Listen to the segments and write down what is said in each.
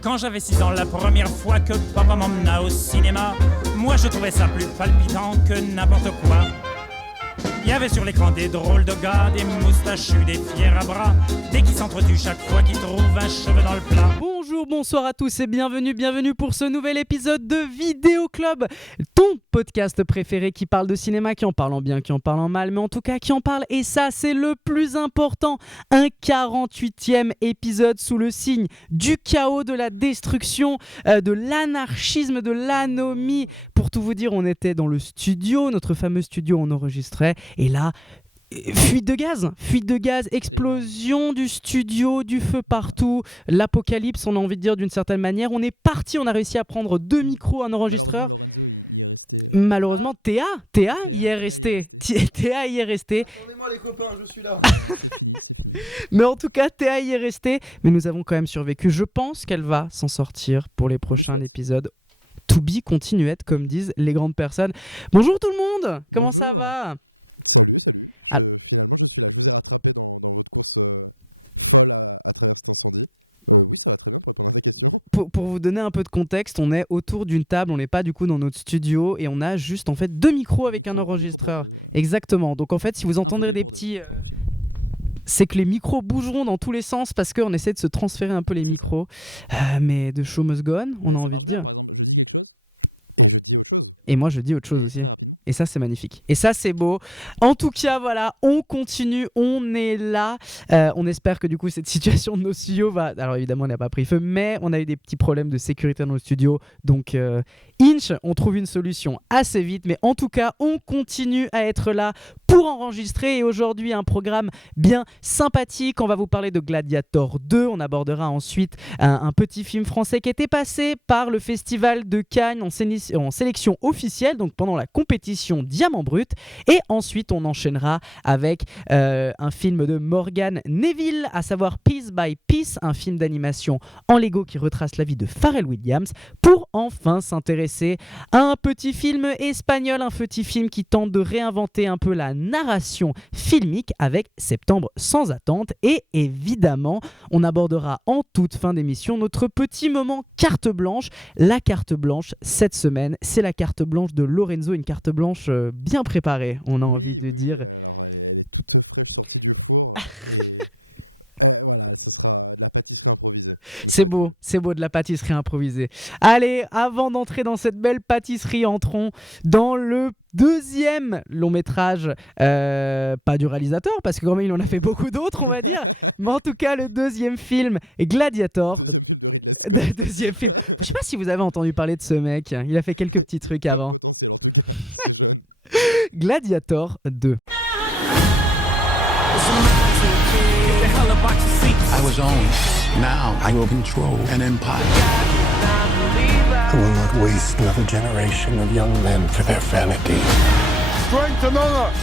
Quand j'avais 6 ans, la première fois que papa m'emmena au cinéma, moi je trouvais ça plus palpitant que n'importe quoi. Il y avait sur l'écran des drôles de gars, des moustachus, des fiers à bras, des qui s'entretuent chaque fois qu'ils trouvent un cheveu dans le plat. Bonjour, bonsoir à tous et bienvenue pour ce nouvel épisode de Vidéo Club, ton podcast préféré qui parle de cinéma, qui en parle en bien, qui en parle en mal, mais en tout cas qui en parle, et ça c'est le plus important, un 48e épisode sous le signe du chaos, de la destruction, de l'anarchisme, de l'anomie. Pour tout vous dire, on était dans le studio, notre fameux studio, on enregistrait, et là... Fuite de gaz, explosion du studio, du feu partout, l'apocalypse, on a envie de dire d'une certaine manière. On est parti, on a réussi à prendre 2 micros, un enregistreur. Malheureusement, Lorenzo, il y est resté. Malheureusement, Théa y est resté. Théa y est resté. Attendez-moi les copains, je suis là. Ouais, non, c'est fini. Mais en tout cas, Théa y est resté. Mais nous avons quand même survécu. Je pense qu'elle va s'en sortir pour les prochains épisodes. To be continued, comme disent les grandes personnes. Bonjour tout le monde. Comment ça va ? Salut. Finalement, je suis là. Je vous ai rattrapé dans votre course folle à travers cet incendie. Oui, ça va très bien pour répondre à ta question. Pour vous donner un peu de contexte, on est autour d'une table, on n'est pas du coup dans notre studio et on a juste en fait 2 micros avec un enregistreur. Exactement. Donc en fait, si vous entendez des petits... Très bon film. C'est que les micros bougeront dans tous les sens parce qu'on essaie de se transférer un peu les micros. Mais de show must go on. Mais ça marche bien. Par exemple, je dis quelque chose. Et je dis autre chose. Et moi je dis autre chose et aussi. Très rapidement. Et ça c'est magnifique. Et ça c'est beau. En tout cas voilà, on continue, on est là. On espère que du coup cette situation de nos studios va... Alors évidemment on n'a pas pris feu, mais on a eu des petits problèmes de sécurité dans nos studios. Donc Inch, on trouve une solution assez vite. Mais en tout cas on continue à être là pour enregistrer. Et aujourd'hui un programme bien sympathique. On va vous parler de Gladiator 2. On abordera ensuite un petit film français qui était passé par le festival de Cannes en sélection officielle, donc pendant la compétition Diamant Brut. Et ensuite on enchaînera avec un film de Morgan Neville, à savoir Piece by Piece, un film d'animation en Lego qui retrace la vie de Pharrell Williams, pour enfin s'intéresser à un petit film espagnol, un petit film qui tente de réinventer un peu la narration filmique avec Septembre sans attente. Et évidemment on abordera en toute fin d'émission notre petit moment carte blanche. La carte blanche cette semaine, c'est la carte blanche de Lorenzo, une carte blanche bien préparée, on a envie de dire. Oui, alors elle est toute fraîche sortie du four et voilà, ce sera de la pâtisserie improvisée. C'est beau, cool. C'est beau de la pâtisserie improvisée. Allez, avant d'entrer dans cette belle pâtisserie, entrons dans le deuxième long métrage, pas du réalisateur, parce que quand même il en a fait beaucoup d'autres, on va dire, mais en tout cas le deuxième film, Gladiator. Deuxième film de Ridley Scott. Deuxième film. Je sais pas si vous avez entendu parler de ce mec, il a fait quelques petits trucs avant. Comme potentiel en tout cas, c'est jeune. Gladiator 2. I was owned. Now I will control an empire. I will not waste another generation of young men for their vanity. Strength among us!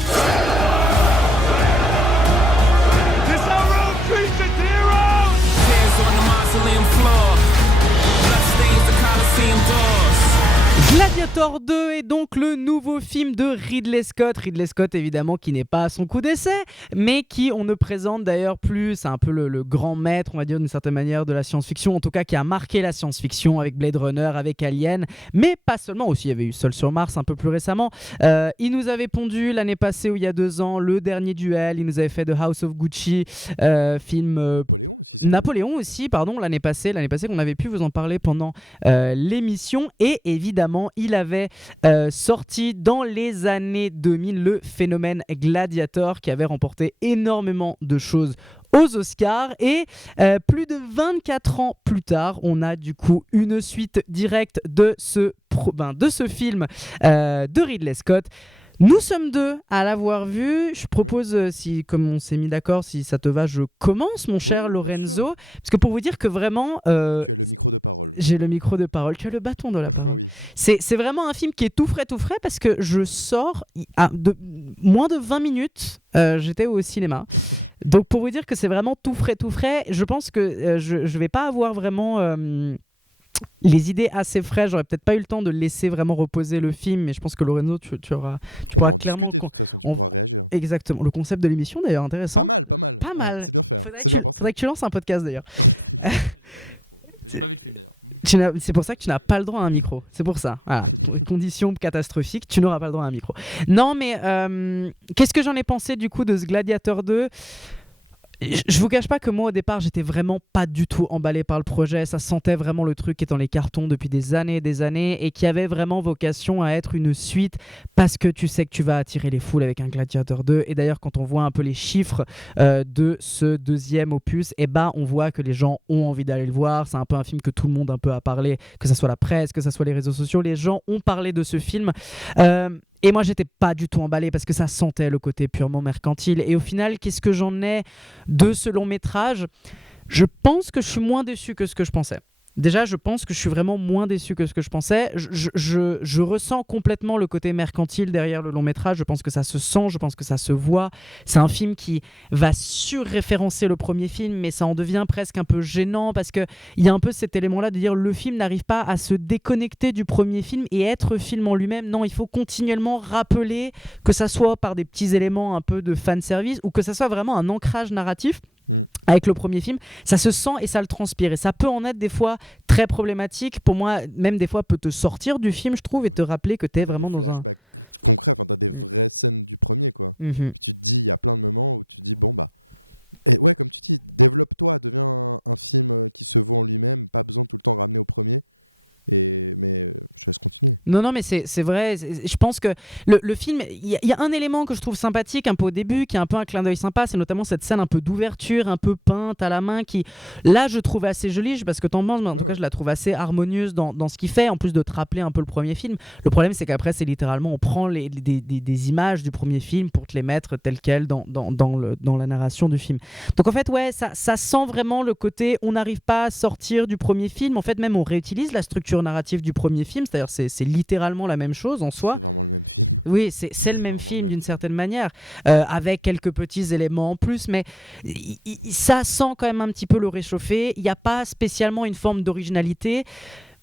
This our own creature heroes! Hands on the mausoleum floor. Bloodstains the Colosseum doors. Gladiator 2 est donc le nouveau film de Ridley Scott. Ridley Scott évidemment qui n'est pas à son coup d'essai, mais qui on ne présente d'ailleurs plus, c'est un peu le grand maître on va dire d'une certaine manière de la science-fiction, en tout cas qui a marqué la science-fiction avec Blade Runner, avec Alien, mais pas seulement, aussi il y avait eu Seul sur Mars un peu plus récemment. Il nous avait pondu l'année passée ou il y a 2 ans Le Dernier Duel, il nous avait fait The House of Gucci, film... Napoléon aussi. Napoléon aussi, pardon, l'année passée qu'on avait pu vous en parler pendant l'émission, et évidemment il avait sorti dans les années 2000 le phénomène Gladiator qui avait remporté énormément de choses aux Oscars, et plus de 24 ans plus tard on a du coup une suite directe de ce film de Ridley Scott. Nous sommes 2 à l'avoir vu. Je propose, si, comme on s'est mis d'accord, si ça te va, je commence, mon cher Lorenzo. Parce que pour vous dire que vraiment... tu as le micro de parole. J'ai le micro de parole. Tu as le bâton de la parole. Oui. C'est vraiment un film qui est tout frais parce que je sors de moins de 20 minutes. J'étais au cinéma. Donc pour vous dire que c'est vraiment tout frais. Je pense que je vais pas avoir vraiment... les idées assez fraîches. J'aurais peut-être pas eu le temps de laisser vraiment reposer le film, mais je pense que Lorenzo, tu On pourras va en clairement discuter de toute façon, tu pourras réagir. Exactement. Le concept de l'émission, d'ailleurs, intéressant. Pas mal. Pas mal. Ouais, c'est bien fait, hein. Faudrait C'est bien que- pensé. Faudrait que tu lances un podcast, d'ailleurs. J'ai pas vu le film d'ailleurs. C'est pour ça que tu n'as pas le droit à un micro. C'est pour ça. Voilà. Condition catastrophique, tu n'auras pas le droit à un micro. Non, mais qu'est-ce que j'en ai pensé du coup de ce Gladiator 2 ? Je vous cache pas que moi au départ j'étais vraiment pas du tout emballé par le projet, ça sentait vraiment le truc qui est dans les cartons depuis des années et qui avait vraiment vocation à être une suite parce que tu sais que tu vas attirer les foules avec un Gladiator 2 et d'ailleurs quand on voit un peu les chiffres de ce deuxième opus, on voit que les gens ont envie d'aller le voir, c'est un peu un film que tout le monde un peu a parlé, que ça soit la presse, que ça soit les réseaux sociaux, les gens ont parlé de ce film. Et moi, j'étais pas du tout emballé parce que ça sentait le côté purement mercantile. Et au final, qu'est-ce que j'en ai de ce long métrage ? Je pense que je suis moins déçu que ce que je pensais. Déjà, je pense que je suis vraiment moins déçu que ce que je pensais. Je ressens complètement le côté mercantile derrière le long métrage. Je pense que ça se sent, je pense que ça se voit. C'est un film qui va surréférencer le premier film, mais ça en devient presque un peu gênant parce qu'il y a un peu cet élément-là de dire le film n'arrive pas à se déconnecter du premier film et être film en lui-même. Non, il faut continuellement rappeler que ça soit par des petits éléments un peu de fanservice ou que ça soit vraiment un ancrage narratif. Avec le premier film, ça se sent et ça le transpire et ça peut en être des fois très problématique pour moi, même des fois peut te sortir du film je trouve et te rappeler que t'es vraiment dans des dans flashbacks concrets, enfin t'as des vraies scènes du premier quoi. Puis tu te dis, il y a plein de moments où tu te dis bon bah et ouais comme tu dis, développe-toi, deviens un film qui se vaut en lui-même, pas besoin de tout le temps ramener au premier. Mais je laisse continuer. Non, mais c'est vrai. Je pense que le film, il y a un élément que je trouve sympathique un peu au début, qui est un peu un clin d'œil sympa, c'est notamment cette scène un peu d'ouverture, un peu peinte à la main, qui là je trouve assez jolie. Je sais pas ce que t'en penses, mais en tout cas je la trouve assez harmonieuse dans ce qu'il fait, en plus de te rappeler un peu le premier film. Le problème c'est qu'après c'est littéralement on prend des images du premier film pour te les mettre telles quelles dans la narration du film. Donc en fait ouais, ça sent vraiment le côté on n'arrive pas à sortir du premier film. En fait même on réutilise la structure narrative du premier film, c'est-à-dire c'est littéralement la même chose en soi. C'est vraiment le même film. Oui, c'est le même film d'une certaine manière, avec quelques petits éléments en plus, mais ça sent quand même un petit peu le réchauffer. Il n'y a pas spécialement une forme d'originalité.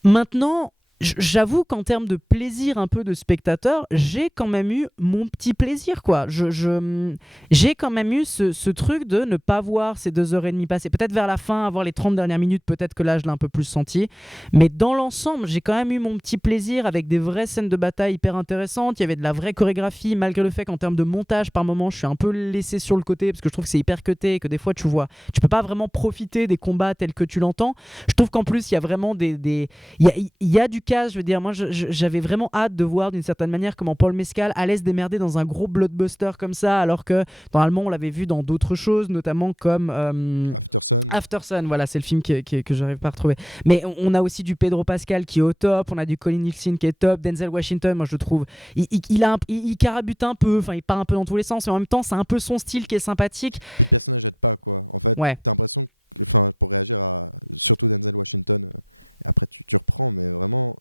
Maintenant, j'avoue qu'en termes de plaisir un peu de spectateur, j'ai quand même eu mon petit plaisir quoi. J'ai quand même eu ce truc de ne pas voir ces 2h30 passer. Peut-être vers la fin, avoir les 30 dernières minutes, peut-être que là je l'ai un peu plus senti. Mais dans l'ensemble, j'ai quand même eu mon petit plaisir avec des vraies scènes de bataille hyper intéressantes. Il y avait de la vraie chorégraphie, malgré le fait qu'en termes de montage, par moments, je suis un peu laissé sur le côté parce que je trouve que c'est hyper cuté et que des fois tu peux pas vraiment profiter des combats tels que tu l'entends. Je trouve qu'en plus il y a vraiment il y a du je veux dire, moi j'avais vraiment hâte de voir d'une certaine manière comment Paul Mescal allait se démerder dans un gros blockbuster comme ça, alors que normalement on l'avait vu dans d'autres choses, notamment comme After Sun, voilà, c'est le film que j'arrive pas à retrouver. Mais on a aussi du Pedro Pascal qui est au top, on a du Colin Nielsen qui est top, Denzel Washington, moi je le trouve, il carabute un peu, enfin il part un peu dans tous les sens, mais en même temps c'est un peu son style qui est sympathique. Puis le personnage aide pas quoi. En fait, t'as l'impression que, pour réagir à surtout Denzel Washington, après tu reprends, mais vraiment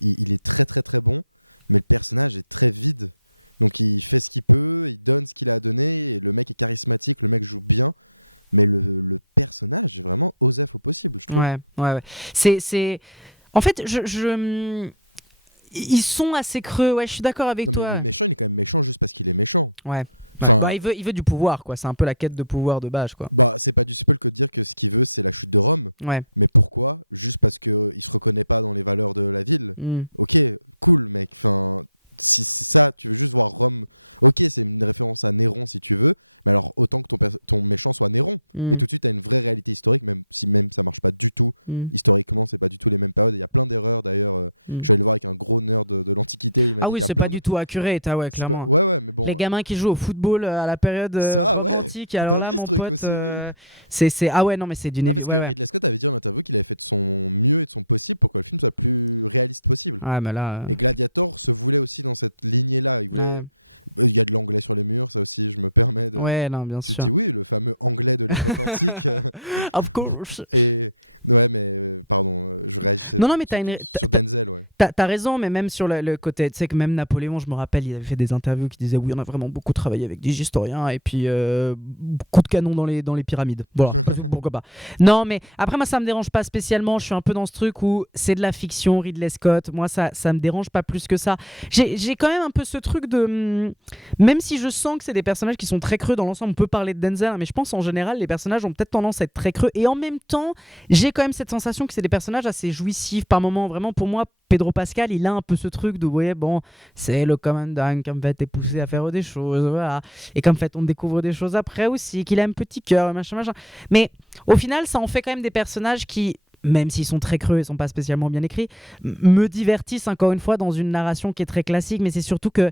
il est très très très bon, mais le personnage est très vide. Donc il fait ce qu'il peut, il donne ce qu'il a à donner, et le mec est charismatique, le mec joue bien, mais le personnage est vraiment osef au possible, je trouve. Ouais. C'est... En fait, ils sont assez creux, ouais, je suis d'accord avec toi. Mais le méchant, il est quand même méchant juste parce qu'il est méchant. Ouais. Enfin, il veut du pouvoir, quoi. C'est un peu la quête de pouvoir de base, quoi. Bah, c'est pas du spoil que de dire que ce qu'il veut, c'est la chute de Rome. Ouais. Mais pourquoi ? Juste parce qu'il se reconnaît pas dans les valeurs de la ville. Ok, cool, mec. Enfin, si c'est ça, tu veux juste voir Rome. Ok, c'est une référence à Néron si tu veux, mais alors autant que ton méchant soit Néron. Et tout de suite, t'as une vraie réalité historique, même si ça marche pas du tout. Historiquement, c'est pas du tout les mêmes périodes. Il y a plein d'erreurs d'ailleurs. Je suis allé le voir avec un gros nerd de l'Antiquité. Il m'a dit oui, c'est pas du tout accurate, ouais, clairement. Ouais, mais bon. Les gamins qui jouent au football à la période antique, alors là, mon pote, aussi, c'est ah ouais, non, mais c'est d'une. Non, parce que Ridley Scott avait dit en interview qu'il avait fait de son mieux et de son possible pour que le film soit le plus réaliste possible. Ah, mais là. Et Gladiator se voulait aussi dans cette lignée-là. Il voulait. Il y a de l'anglais sur les murs, ça aussi, je me permets de. Ouais, non, bien Tu sûr. te dis oui, le fameux anglais de l'époque antique. Of course. Et ouais, mais pardon, je réagis. Non, mais sur Denzel, ouais. T'as raison, mais même sur le côté, tu sais que même Napoléon, je me rappelle, il avait fait des interviews qui disaient oui, on a vraiment beaucoup travaillé avec des historiens et puis coup de canon dans les pyramides. Voilà, pourquoi pas. Non, mais après moi ça me dérange pas spécialement. Je suis un peu dans ce truc où c'est de la fiction, Ridley Scott. Moi ça me dérange pas plus que ça. J'ai quand même un peu ce truc de même si je sens que c'est des personnages qui sont très creux dans l'ensemble, on peut parler de Denzel, mais je pense en général les personnages ont peut-être tendance à être très creux et en même temps j'ai quand même cette sensation que c'est des personnages assez jouissifs par moments. Vraiment pour moi Pedro Pascal il a un peu ce truc de ouais bon c'est le commandant qui en fait est poussé à faire des choses, voilà, et qu'en fait on découvre des choses après aussi, qu'il a un petit cœur machin, mais au final ça en fait quand même des personnages qui, même s'ils sont très creux et sont pas spécialement bien écrits, me divertissent encore une fois dans une narration qui est très classique, mais c'est surtout que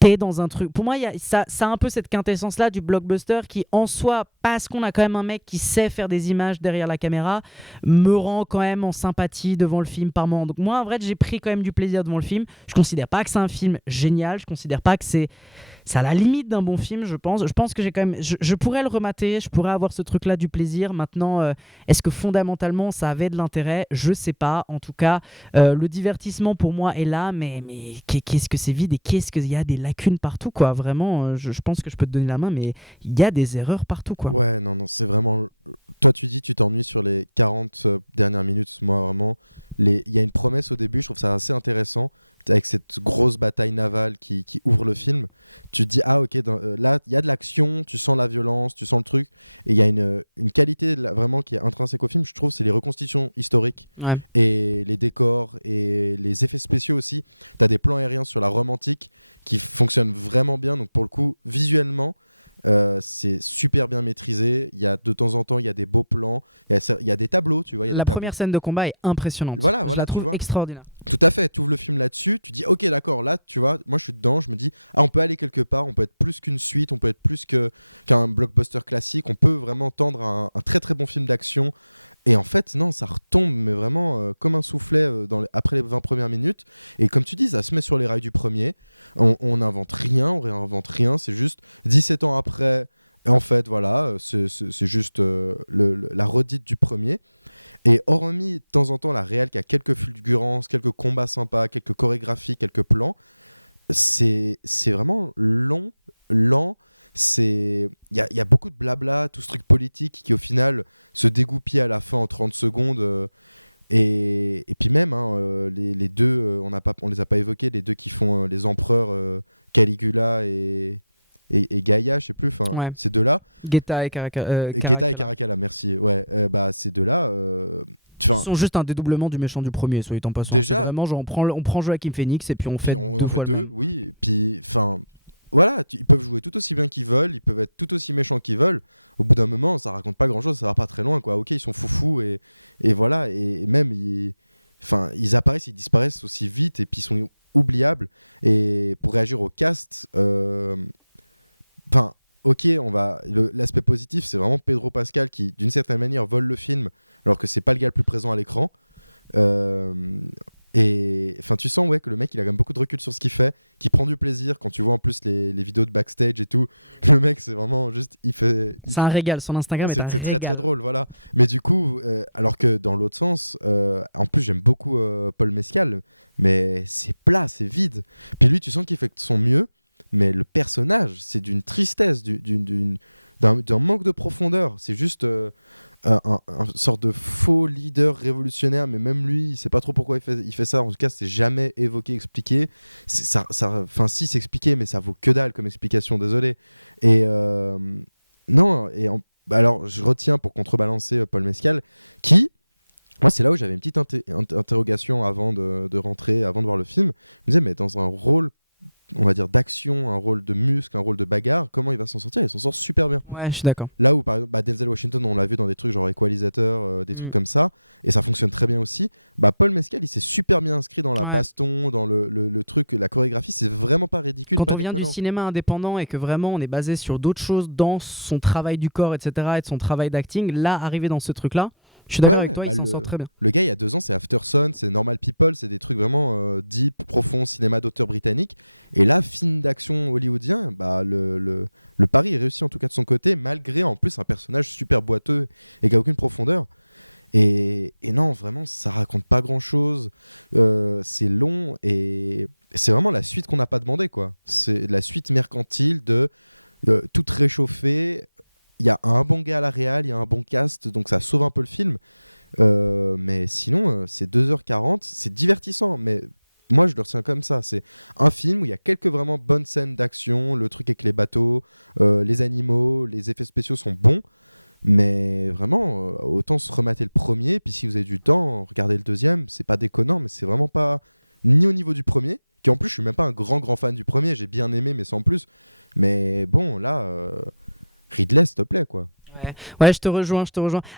t'es dans un truc. Pour moi, ça a un peu cette quintessence-là du blockbuster qui, en soi, parce qu'on a quand même un mec qui sait faire des images derrière la caméra, me rend quand même en sympathie devant le film par moment. Donc moi, en vrai, j'ai pris quand même du plaisir devant le film. Je considère pas que c'est un film génial. Je considère pas que c'est à la limite d'un bon film, je pense. Je pense que j'ai quand même... Je pourrais le remater, je pourrais avoir ce truc-là du plaisir. Maintenant, est-ce que fondamentalement, ça avait de l'intérêt ? Je sais pas. En tout cas, le divertissement, pour moi, est là, mais qu'est-ce que c'est vide et qu'est-ce qu'il y a des lacunes partout, quoi. Vraiment, je pense que je peux te donner la main, mais il y a des erreurs partout, quoi. Ouais, non, c'est vraiment... Toi, tu dis, tu t'ennuies sur les 40 dernières minutes. Moi, vraiment, il y a une promesse au début, je trouve ça assez intéressant, avec cette grosse bataille navale qui ouvre le film. Tu te dis, ah ok, là, il y a de l'action, tu sens la violence, tu sens le truc, et il y a une qualité vraiment qui est intrinsèque au film, je trouve, c'est les reconstitutions historiques, et les décors, et les effets spéciaux aussi. Tu as des plans aériens sur la Rome antique qui fonctionnent vraiment bien, donc pour le coup, visuellement, c'est super bien maîtrisé. Il y a de temps en temps il y a des beaux plans, il y a des tableaux, tu vois, la première scène de combat est impressionnante. Voilà, je la trouve tu vois, extraordinaire. Tout à fait, tu ouvres le film là-dessus, tu dis ok d'accord, là tu vois, moi je suis dedans, je me dis ah on peut aller quelque part, on peut être plus qu'une suite, on peut être plus qu'un blockbuster classique, on peut vraiment tendre à un très très bon film d'action. Et en fait, non, ça retombe, mais vraiment comme un soufflet après les 20 premières minutes. Et comme tu dis, ça se met sur les rails du premier. On n'invente rien, on réinvente rien. C'est juste 17 ans après, en fait, voilà, c'est juste la redite du premier. Et hormis de temps en temps la réal qui a quelques fulgurances, quelques combats sympas, quelques chorégraphies, quelques plans, c'est vraiment lent. Il y a beaucoup de blabla, tout ce truc politique qui au final se dégoupille à la fin en 30 secondes. Et puis même, les deux, on les a pas évoqués, les deux qui font les empereurs Caligula et Gaïa, je sais plus, ces deux-là. Guetta et Caracalla, merci. Ouais, ces deux-là... Ils sont juste un dédoublement du méchant du premier, soit en passant. Déjà, vraiment, genre, on prend Joaquin Phoenix et puis on fait deux, oui. Puis, voilà, ils peuvent jouer tout aussi bien qu'ils veulent, ils peuvent être tout aussi méchants qu'ils veulent. Au bout d'un moment, ça raconte pas grand-chose, ça va pas très loin, quoi. Ok, ils sont foufous et voilà, et même ils apparaissent, ils disparaissent aussi vite et puis ils sont oubliables. Et pour réagir au cast, ok, l'aspect positif, c'est vraiment Pedro Pascal qui, d'une certaine manière, vole le film, alors que c'est pas le gars le plus présent à l'écran. Et tu sens que le mec il a quand même beaucoup de recul sur ce qu'il fait, qu'il prend du plaisir quand tu vois en plus les vidéos de backstage et tout. Le mec c'est vraiment juste c'est un régal, son Instagram est un régal. C'est très très drôle, voilà. Mais du coup, alors que dans l'autre sens, en plus j'aime beaucoup Paul Mescal, mais c'est plat, c'est vide. Puis lui tu sens qu'il fait de son mieux, mais le personnage c'est d'une tristesse, d'un manque de profondeur. C'est juste un sorte de faux leader révolutionnaire, mais même lui il sait pas trop pourquoi il fait ça. En tout cas c'est jamais évoqué, expliqué. Si c'est expliqué, mais ça vaut que dalle comme explication, désolé. Et alors je retiens pour contrebalancer Paul Mescal qui, moi c'est là où j'avais une petite interrogation avant de rentrer, avant de voir le film. Je me disais mais dans un rôle on va dire d'action, un rôle de muscle, un rôle de bagarre, comment il va s'en sortir ? Il s'en sort super bien. Ouais, je suis d'accord. Là où par exemple Denzel Washington, on l'a vu dans des trucs genre Equalizer, des trucs comme ça, et ça fonctionne très bien aussi. Paul Mescal, il s'est super bien inscrit dans la baston, dans le truc, la chorégraphie, c'est vraiment pas ridicule, quand pas on vient déconnant. du cinéma indépendant et que vraiment on est basé sur d'autres choses dans son travail du corps, etc., et de son travail d'acting, là, arriver dans ce truc-là, Je suis d'accord Ouais, avec toi, bah il s'en sort très bien. Le gars, il y a 2 ans, c'est Aftersun, c'est Normal People, c'est des trucs vraiment deep, profonds, cinéma d'auteur britannique. Et là, film d'action hollywoodien, bah, le pari est réussi en tout cas de son côté, malgré en plus un personnage super boiteux et qui a aucune profondeur. Et non, vraiment, ça raconte pas grand-chose. C'est long et c'est vraiment la suite qu'on n'a pas demandé, quoi. C'est la suite mercantile de tout réchauffé. Il y a un bon gars à la réal, il y a un bon cast, donc ça sauve un peu le film. Mais sinon, c'est 2h40, c'est divertissant, mais moi je le retiens comme ça. C'est un film où il y a quelques vraiment bonnes scènes d'action, le truc avec les bateaux, les animaux, les effets spéciaux sont bons. Mais vraiment, autant se remater le premier, puis si vous avez du temps, regardez le deuxième, c'est pas déconnant, mais c'est vraiment pas ni au niveau du premier, qui en plus je suis même pas un grand fan du premier, j'ai bien aimé mais sans plus. Mais bon, là, Ridley, s'il te plaît, quoi. Ouais, je te rejoins.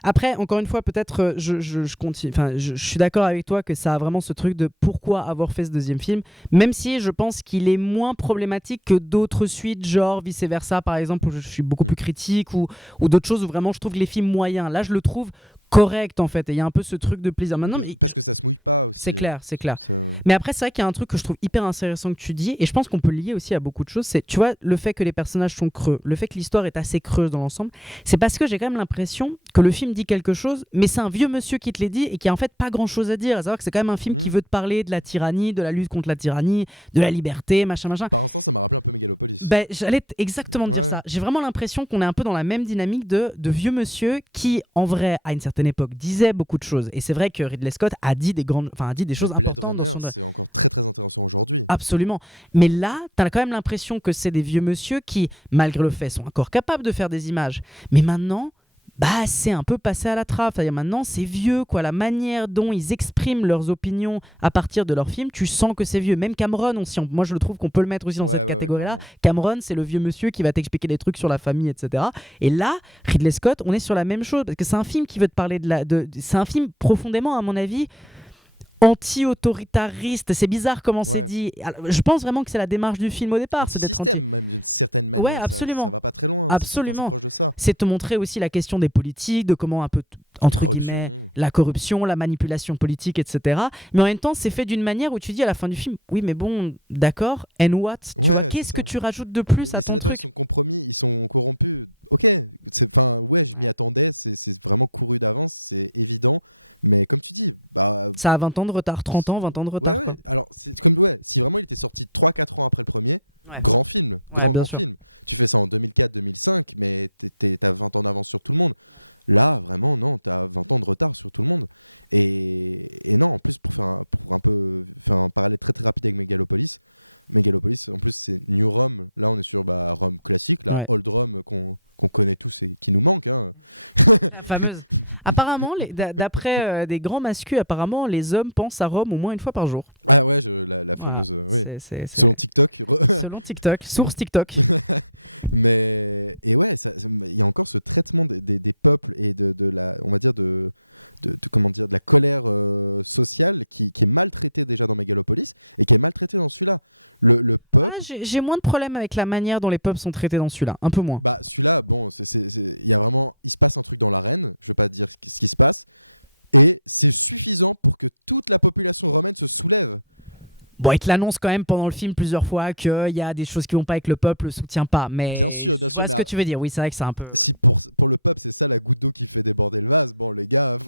Après, encore une fois, peut-être, je continue. Enfin, je suis d'accord avec toi que ça a vraiment ce truc de pourquoi avoir fait ce deuxième film, même si je pense qu'il est moins problématique que d'autres suites, genre vice versa, par exemple, où je suis beaucoup plus critique, ou d'autres choses où vraiment je trouve que les films moyens, là, je le trouve correct en fait, et il y a un peu ce truc de plaisir. Maintenant, parce que ça se mouille pas aussi. C'est clair. Ça... Mais après, c'est vrai qu'il y a un truc que je trouve hyper intéressant que tu dis, et je pense qu'on peut le lier aussi à beaucoup de choses. C'est, tu vois, le fait que les personnages sont creux, le fait que l'histoire est assez creuse dans l'ensemble, c'est parce que j'ai quand même l'impression que le film dit quelque chose, mais c'est un vieux monsieur qui te les dit et qui a en fait pas grand chose à dire. À savoir que c'est quand même un film qui veut te parler de la tyrannie, de la lutte contre la tyrannie, de la liberté, machin. Par instant, ça m'a rappelé un peu Megalopolis. Ben, j'allais exactement dire ça. J'ai vraiment l'impression qu'on est un peu dans la même dynamique de vieux monsieur qui, en vrai, à une certaine époque, disait beaucoup de choses. Et c'est vrai que Ridley Scott a dit des choses Blade importantes. Runner, c'est encore très très intéressant aujourd'hui. Absolument. Mais là, t'as quand même l'impression que c'est des vieux monsieur qui, malgré le fait, sont encore capables de faire des images. Mais maintenant, bah, c'est un peu passé à la trappe. C'est-à-dire maintenant, c'est vieux, quoi. La manière dont ils expriment leurs opinions à partir de leurs films, tu sens que c'est vieux. Même Cameron, moi je le trouve qu'on peut le mettre aussi dans cette catégorie-là. Cameron, c'est le vieux monsieur qui va t'expliquer des trucs sur la famille, etc. Et là, Ridley Scott, on est sur la même chose parce que c'est un film qui veut te parler c'est un film profondément, à mon avis, anti-autoritariste. C'est bizarre comment c'est dit. Alors, je pense vraiment que c'est la démarche du film au départ. Anti-système, même d'une certaine manière. Ouais, absolument. Ça va pas très loin. Absolument. C'est proche de ça. C'est te montrer aussi la question des politiques, de comment un peu, entre guillemets, la corruption, la manipulation politique, etc. Mais en même temps, c'est fait d'une manière où tu dis à la fin du film, oui, mais bon, d'accord, and what? Tu vois, qu'est-ce que tu rajoutes de plus à ton truc? Les sénateurs, ils sont compromis, ils sont corrompus. Ok, je m'y attendais, c'est vraiment couru d'avance, c'est évident. Mais comme tu dis, ça a 20 ans de retard, 30 ans, 20 ans de retard. Ouais. Alors, si vraiment il était sorti 3-4 ans après le premier, grand film, grand film. Tu fais ça en 2004-2005, mais t'as 20 ans d'avance sur tout le monde. Là, vraiment, non, t'as 20 ans de retard sur tout le monde. Et non, en plus, pour un peu faire un parallèle très très rapide avec Megalopolis, en plus, c'est New Rome. Là, on est sur Rome classique, la Old Rome qu'on connaît tous et qui nous manque. Hein. La fameuse. Apparemment, d'après des grands mascus, apparemment, les hommes pensent à Rome au moins une fois par jour. Ah ouais, la fameuse. Oui. Selon TikTok. Selon TikTok, source TikTok. Mais et ouais, il y a encore ce traitement des peuples et de la, on va dire de la colère sociale qui est maltraitée déjà dans Megalopolis et qui est maltraitée dans celui-là. Le peuple. J'ai moins de problèmes avec la manière dont les peuples sont traités dans celui-là, un peu moins. Celui-là, bon, il y a vraiment, il se passe un truc dans l'arène. Je vais pas dire ce qui se passe, et c'est suffisant pour que toute la population romaine se soulève. Bon, il te l'annonce quand même pendant le film plusieurs fois qu'il y a des choses qui vont pas et que le peuple le soutient pas. Mais bien sûr. Je vois ce que tu veux dire. Oui, c'est vrai que c'est un peu. Si pour le peuple, c'est ça la goutte d'eau qui fait déborder le vase. Bon, les gars,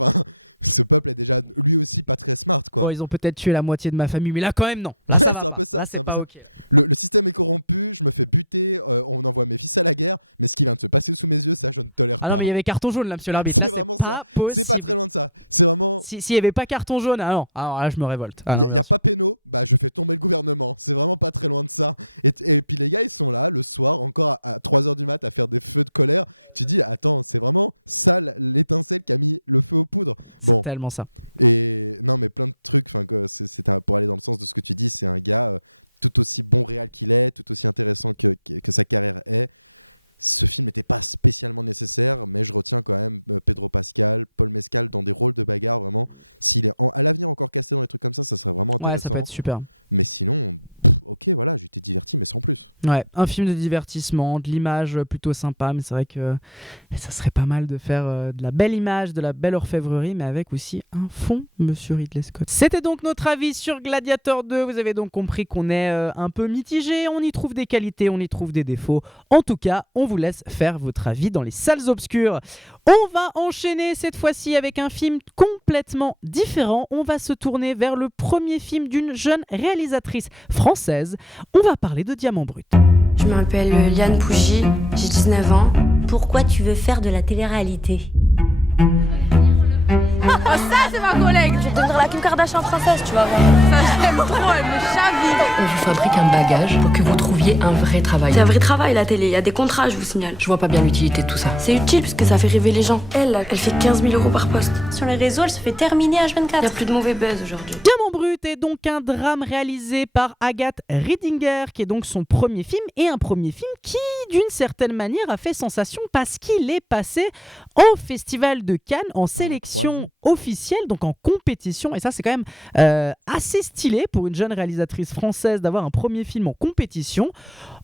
ce peuple est déjà lui aussi pas très smart, quoi. Bon, ils ont peut-être tué la moitié de ma famille, mais là quand même non. Là, c'est un peu ça. C'est un peu ça. Okay. Le système est corrompu. Je me fais buter. On envoie mes fils à la guerre. Mais ce qui vient de se passer sous mes yeux, ça, je ne tolère pas. Alors, il y avait carton jaune là, monsieur l'arbitre. C'est vraiment ça. C'est pas très loin de ça. C'est vraiment. S'il y avait pas carton jaune, alors là, je me révolte. Il y a pas péno. Je fais tomber le gouvernement. C'est vraiment pas très loin de ça. Et puis les gars, ils sont là le soir, encore à 3h du mat, à faire des feux de colère. Tu dis, attends, c'est vraiment ça l'étincelle qui a mis le feu aux poudres. Bon. C'est tellement ça. Et non, mais plein de trucs. Pour aller dans le sens de ce que tu dis, c'est un gars tout aussi bon réal qu'il est, tout aussi intéressant que sa carrière est. Ce film n'était pas spécialement nécessaire, mais je retiens quand même Pedro Pascal, Paul Mescal dans des rôles de bagarre, vraiment. S'il est à l'avenir encore casté dans des trucs comme ça serait vraiment intéressant. Ouais, ça peut être super. Mais sinon, ok, voilà, j'étais diverti, mais sans plus. Ouais, un film de divertissement, de l'image plutôt sympa, mais c'est vrai que ça serait pas mal de faire de la belle image, de la belle orfèvrerie, mais avec aussi un fond, monsieur Ridley Scott. C'était donc notre avis sur Gladiator 2. Vous avez donc compris qu'on est un peu mitigé, on y trouve des qualités, on y trouve des défauts. En tout cas, on vous laisse faire votre avis dans les salles obscures. On va enchaîner cette fois-ci avec un film complètement différent. On va se tourner vers le premier film d'une jeune réalisatrice française. On va parler de Diamant Brut. Je m'appelle Liane Pougy, j'ai 19 ans. Pourquoi tu veux faire de la télé-réalité? Oh, ça, c'est ma collègue. Je vais devenir la Kim Kardashian française, tu vas voir. Ça, j'aime trop, elle me chavire. On vous fabrique un bagage pour que vous trouviez un vrai travail. C'est un vrai travail, la télé. Il y a des contrats, je vous signale. Je vois pas bien l'utilité de tout ça. C'est utile parce que ça fait rêver les gens. Elle fait 15 000 € par poste. Sur les réseaux, elle se fait terminer H24. Il n'y a plus de mauvais buzz aujourd'hui. Diamant Brut est donc un drame réalisé par Agathe Riedinger, qui est donc son premier film, et un premier film qui, d'une certaine manière, a fait sensation parce qu'il est passé au Festival de Cannes en sélection officielle, donc en compétition, et ça c'est quand même assez stylé pour une jeune réalisatrice française d'avoir un premier film en compétition.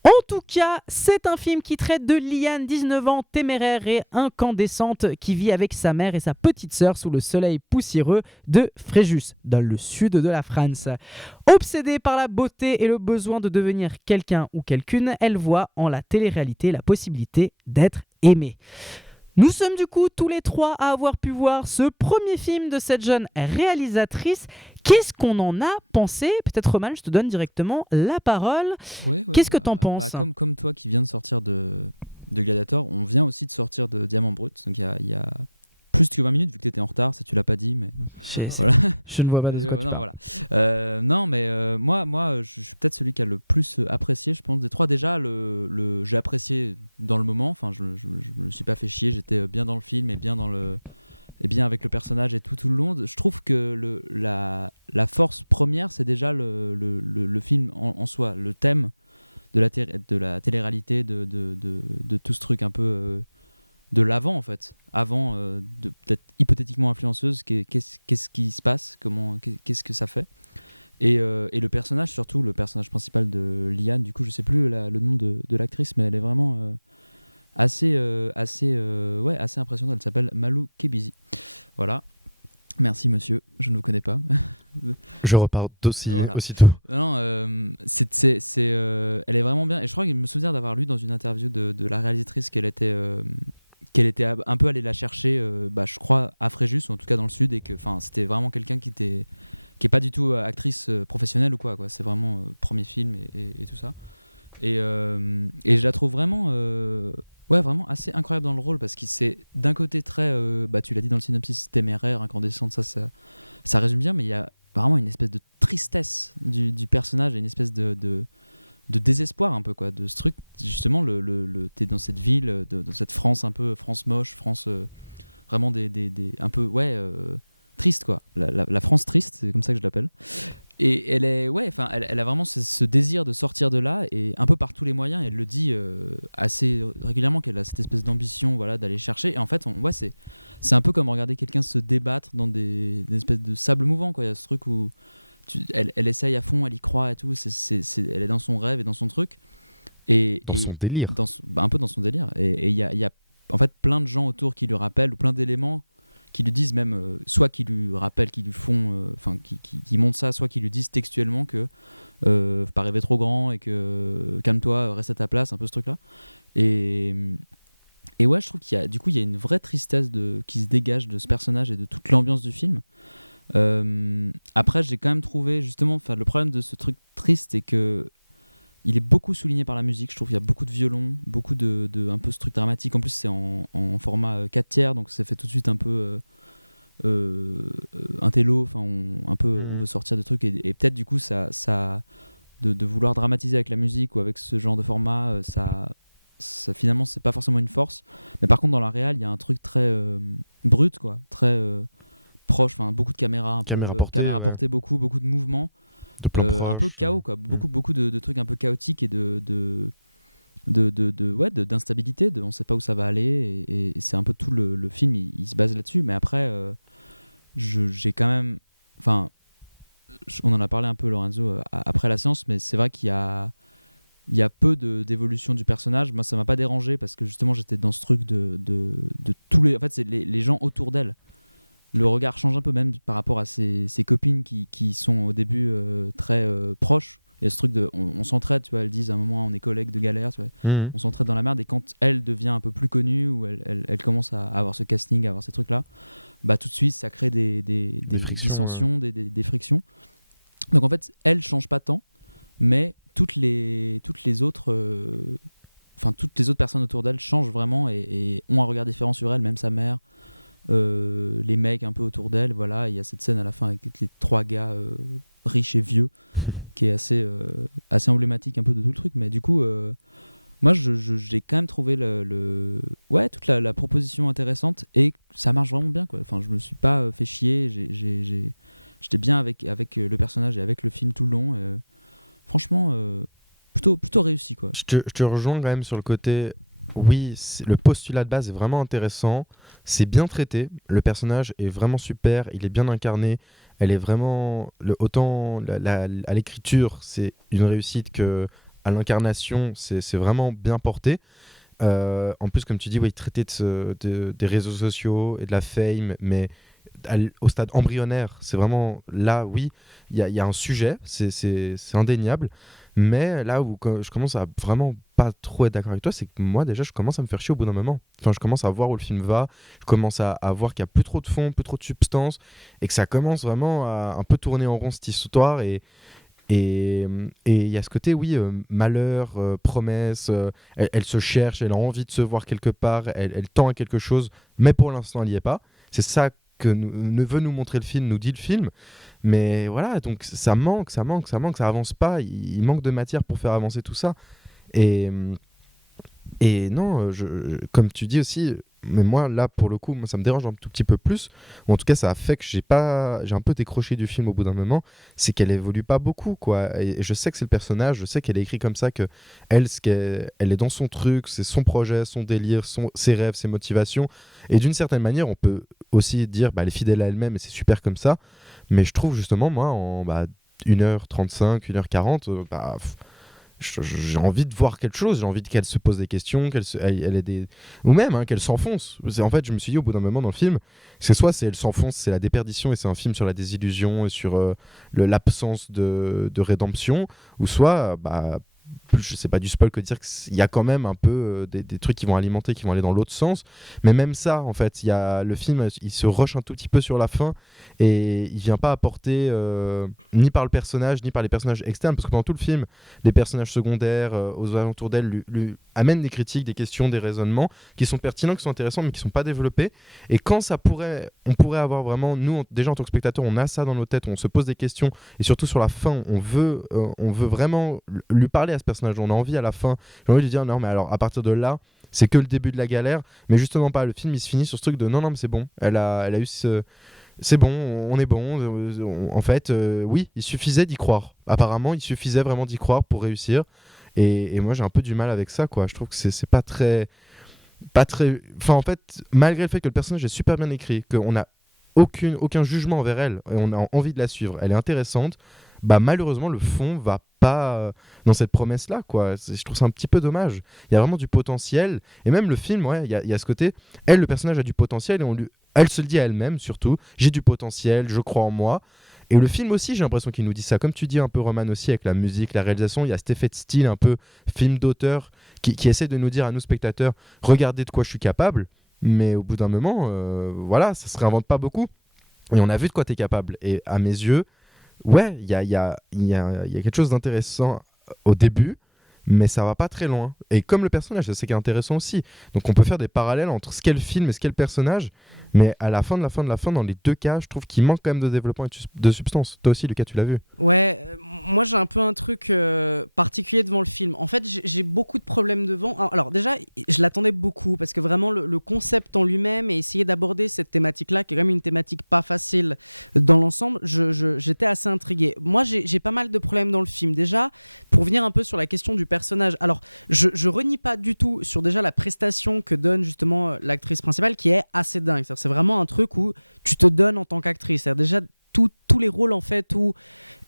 En tout cas, c'est un film qui traite de Liane, 19 ans, téméraire et incandescente, qui vit avec sa mère et sa petite sœur sous le soleil poussiéreux de Fréjus, dans le sud de la France. Obsédée par la beauté et le besoin de devenir quelqu'un ou quelqu'une, elle voit en la télé-réalité la possibilité d'être aimée. Nous sommes du coup tous les trois à avoir pu voir ce premier film de cette jeune réalisatrice. Qu'est-ce qu'on en a pensé? Peut-être Roman, je te donne directement la parole. Ouais, Qu'est-ce que t'en penses? comme toi qui viens de sortir de Gladiator, on vient aussi de sortir de Diamant Brut. Donc il y a plus que 20 minutes vu que tu étais en retard, ça tu l'as pas dit, mais voilà. Je ne vois pas de quoi tu non, parles. voilà. Non, mais moi je suis peut-être celui qui a le plus apprécié, je pense, des trois. Déjà, j'ai apprécié dans le moment, enfin, je me suis pas fait chier, j'étais bien dans le film et bien avec le personnage et tout le long. Je trouve que la force première, c'est déjà le film en soi, le thème de la télé-réalité, de tout ce truc un peu de l'avant, en fait, avant d'être hypothétiquement influenceuse. Qu'est-ce qui se passe, qu'est-ce que ça fait, et le personnage, surtout le personnage principal de Liane, du coup je sais plus le nom de l'actrice, mais elle est vraiment assez impressionnante. Elle s'appelle Malou Kebizi. Voilà. Merci monsieur, je ne vous connais pas. Je repars aussitôt. Non, elle est vraiment bien. Et je crois qu'il me souvient d'avoir lu dans une interview de la réalisatrice qu'elle était un peu allée la chercher, je crois, à Fréjus, ou en tout cas dans le sud, et que c'était vraiment quelqu'un qui est pas du tout actrice professionnelle ou quoi. C'est vraiment premier film et tout ça. Et je la trouve vraiment vraiment assez incroyable dans le rôle, parce qu'il c'est d'un côté très tu l'as dit dans le synopsis, téméraire, incandescente, ça résume bien, mais il y a vraiment une espèce de tristesse du personnage et une espèce de désespoir un peu, quoi, de ce truc, justement, t'es dans cette ville, dans cette France un peu, France moche, France vraiment un peu triste, quoi, la France triste, c'est comme ça que je l'appelle. Et elle est, elle a vraiment ce désir de sortir de là, et un peu par tous les moyens. Elle le dit assez régulièrement, qu'elle a cette espèce d'ambition, d'aller chercher. Et en fait, c'est un peu comme regarder quelqu'un se débattre dans des espèces de sable mouvant, quoi. Il y a ce truc où elle essaye à fond, elle y croit et tout. Elle est dans son rêve et dans son truc. Son délire. Un peu dans son délire. Et il y a en fait plein de gens autour qui lui rappellent, ou plein d'éléments qui lui disent même, soit qui lui rappellent, qui lui font, qui montrent ça, soit qui lui disent textuellement que faut pas rêver trop grand et que calme-toi, reste à ta place, un peu ce truc-là. Et ouais, je trouve qu'il y a une vraie tristesse qui se dégage de ce personnage et de toute l'ambiance du film. Après, j'ai quand même trouvé, justement, le problème de ce truc triste, c'est que il est beaucoup souligné par la musique. Je trouve qu'il y a beaucoup de violons, beaucoup de un peu ce truc dramatique. En plus, c'est en format 4/3, donc ça fait tout de suite un peu un télo. Enfin, on veut sortir de trucs, et peut-être du coup, ça de vouloir dramatiser avec la musique ou avec ce genre de format, ça finalement, c'est pas forcément une force. Mais par contre, dans la réal, il y a un truc très brut, quoi, très proche. Enfin, beaucoup de caméras, caméra portée, beaucoup de mouvements. Un peu chaos, quoi, beaucoup de trucs un peu chaotiques et d'instabilité, on sait pas où ça va aller, et c'est un peu tout le film, il se base là-dessus. Mais après, j'ai quand même, on en a parlé un peu, Lorenzo, après la séance, mais c'est vrai qu'il y a peu d'évolution du personnage. Moi, ça m'a pas dérangé parce que justement, j'étais dans ce truc de tous les. En fait, c'est les gens autour d'elle. Le regard change un peu même par rapport à ses copines qui sont au début très proches. Il y a ce truc de on s'entraide, tu vois, elles disent à un moment on est collègues de galère, tu vois, on s'entraide dans la merde, et quand elle devient un peu plus connue, ou elle commence à avoir ce casting, à avoir ces trucs là, bah tout de suite ça crée des dissensions, des frictions. Donc en fait elle change pas tant, mais toutes les autres personnes autour d'elle changent vraiment et ont un regard différent sur elle, même sa mère, les mecs un peu autour d'elle, voilà. Il y a cette scène à la fin avec les 3 gars riche et vieux qui est assez emblématique un peu de tout le truc, mais du coup moi j'ai quand même trouvé toute la proposition intéressante et ça marche vraiment bien, quoi. Enfin, je me suis pas fait chier, j'étais bien avec le personnage et avec le film tout le long, franchement plutôt réussi, quoi. Je te rejoins quand même sur le côté, oui, le postulat de base est vraiment intéressant, c'est bien traité, le personnage est vraiment super, il est bien incarné. Elle est vraiment, autant à l'écriture, c'est une réussite, que à l'incarnation, c'est vraiment bien porté. En plus, comme tu dis, oui, traiter des réseaux sociaux et de la fame, mais au stade embryonnaire, c'est vraiment là, oui, il y a un sujet, c'est indéniable. Mais là où je commence à vraiment pas trop être d'accord avec toi, c'est que moi déjà je commence à me faire chier au bout d'un moment. Enfin, je commence à voir où le film va, je commence à voir qu'il n'y a plus trop de fond, plus trop de substance, et que ça commence vraiment à un peu tourner en rond cette histoire. Et il y a ce côté, oui, malheur, promesse, elle se cherche, elle a envie de se voir quelque part, elle tend à quelque chose, mais pour l'instant elle n'y est pas. C'est ça que veut nous montrer le film, nous dit le film. Mais voilà, donc ça manque, ça avance pas, il manque de matière pour faire avancer tout ça. Et non, comme tu dis aussi, mais moi là pour le coup, moi, ça me dérange un tout petit peu plus, ou en tout cas ça a fait que j'ai un peu décroché du film au bout d'un moment, c'est qu'elle évolue pas beaucoup, quoi. Et je sais que c'est le personnage, je sais qu'elle est écrite comme ça, que elle est dans son truc, c'est son projet, son délire, ses rêves, ses motivations, et d'une certaine manière on peut aussi dire elle est fidèle à elle-même et c'est super comme ça. Mais je trouve justement, moi, en 1h35, 1h40, j'ai envie de voir quelque chose, j'ai envie qu'elle se pose des questions, elle ait des... ou même qu'elle s'enfonce. En fait, je me suis dit au bout d'un moment dans le film, soit elle s'enfonce, c'est la déperdition et c'est un film sur la désillusion et sur l'absence de rédemption, ou soit... je sais pas du spoil que dire qu'il y a quand même un peu des trucs qui vont alimenter, qui vont aller dans l'autre sens, mais même ça en fait, le film il se rush un tout petit peu sur la fin et il vient pas apporter ni par le personnage ni par les personnages externes, parce que pendant tout le film les personnages secondaires aux alentours d'elle lui amènent des critiques, des questions, des raisonnements qui sont pertinents, qui sont intéressants mais qui sont pas développés, et quand on pourrait avoir vraiment, nous déjà en tant que spectateurs on a ça dans nos têtes, on se pose des questions et surtout sur la fin on veut vraiment lui parler à ce personnage, on a envie à la fin, j'ai envie de lui dire non mais alors à partir de là c'est que le début de la galère, mais justement pas, le film il se finit sur ce truc de non mais c'est bon, elle a eu c'est bon, on est bon, en fait oui, il suffisait d'y croire, apparemment il suffisait vraiment d'y croire pour réussir, et moi j'ai un peu du mal avec ça, quoi. Je trouve que c'est pas très, enfin en fait, malgré le fait que le personnage est super bien écrit, qu'on a aucun jugement envers elle et on a envie de la suivre, elle est intéressante, malheureusement le fond va pas dans cette promesse là, quoi. Je trouve ça un petit peu dommage. Il y a vraiment du potentiel, et même le film, ouais, il y a ce côté, le personnage a du potentiel, et elle se le dit à elle-même surtout, j'ai du potentiel, je crois en moi. Et le film aussi, j'ai l'impression qu'il nous dit ça, comme tu dis un peu Roman aussi, avec la musique, la réalisation, il y a cet effet de style un peu film d'auteur qui essaie de nous dire à nous spectateurs, regardez de quoi je suis capable, mais au bout d'un moment voilà, ça se réinvente pas beaucoup et on a vu de quoi tu es capable. Et à mes yeux, ouais, il y a quelque chose d'intéressant au début, mais ça va pas très loin. Et comme le personnage, c'est ce qui est intéressant aussi. Donc on peut faire des parallèles entre ce qu'est le film et ce qu'est le personnage, mais à la fin, dans les deux cas, je trouve qu'il manque quand même de développement et de substance. Toi aussi, Lucas, tu l'as vu. Ouais, moi j'ai un peu un truc particulier devant le film. En fait, j'ai beaucoup de problèmes devant. Alors déjà, je l'attendais beaucoup, parce que vraiment le concept en lui-même et essayer d'aborder cette thématique-là, qui est quand même une thématique pas facile dans l'ensemble, j'étais assez intrigué. Moi, j'ai pas mal de problèmes dans le film. Déjà, pour venir un peu sur la question du personnage, alors je renie pas du tout sur déjà la prestation que donne justement l'actrice principale, qui est assez dingue. C'est vraiment un truc où tu te donnes en tant qu'actrice. C'est-à-dire déjà toute tous les rôles en fait où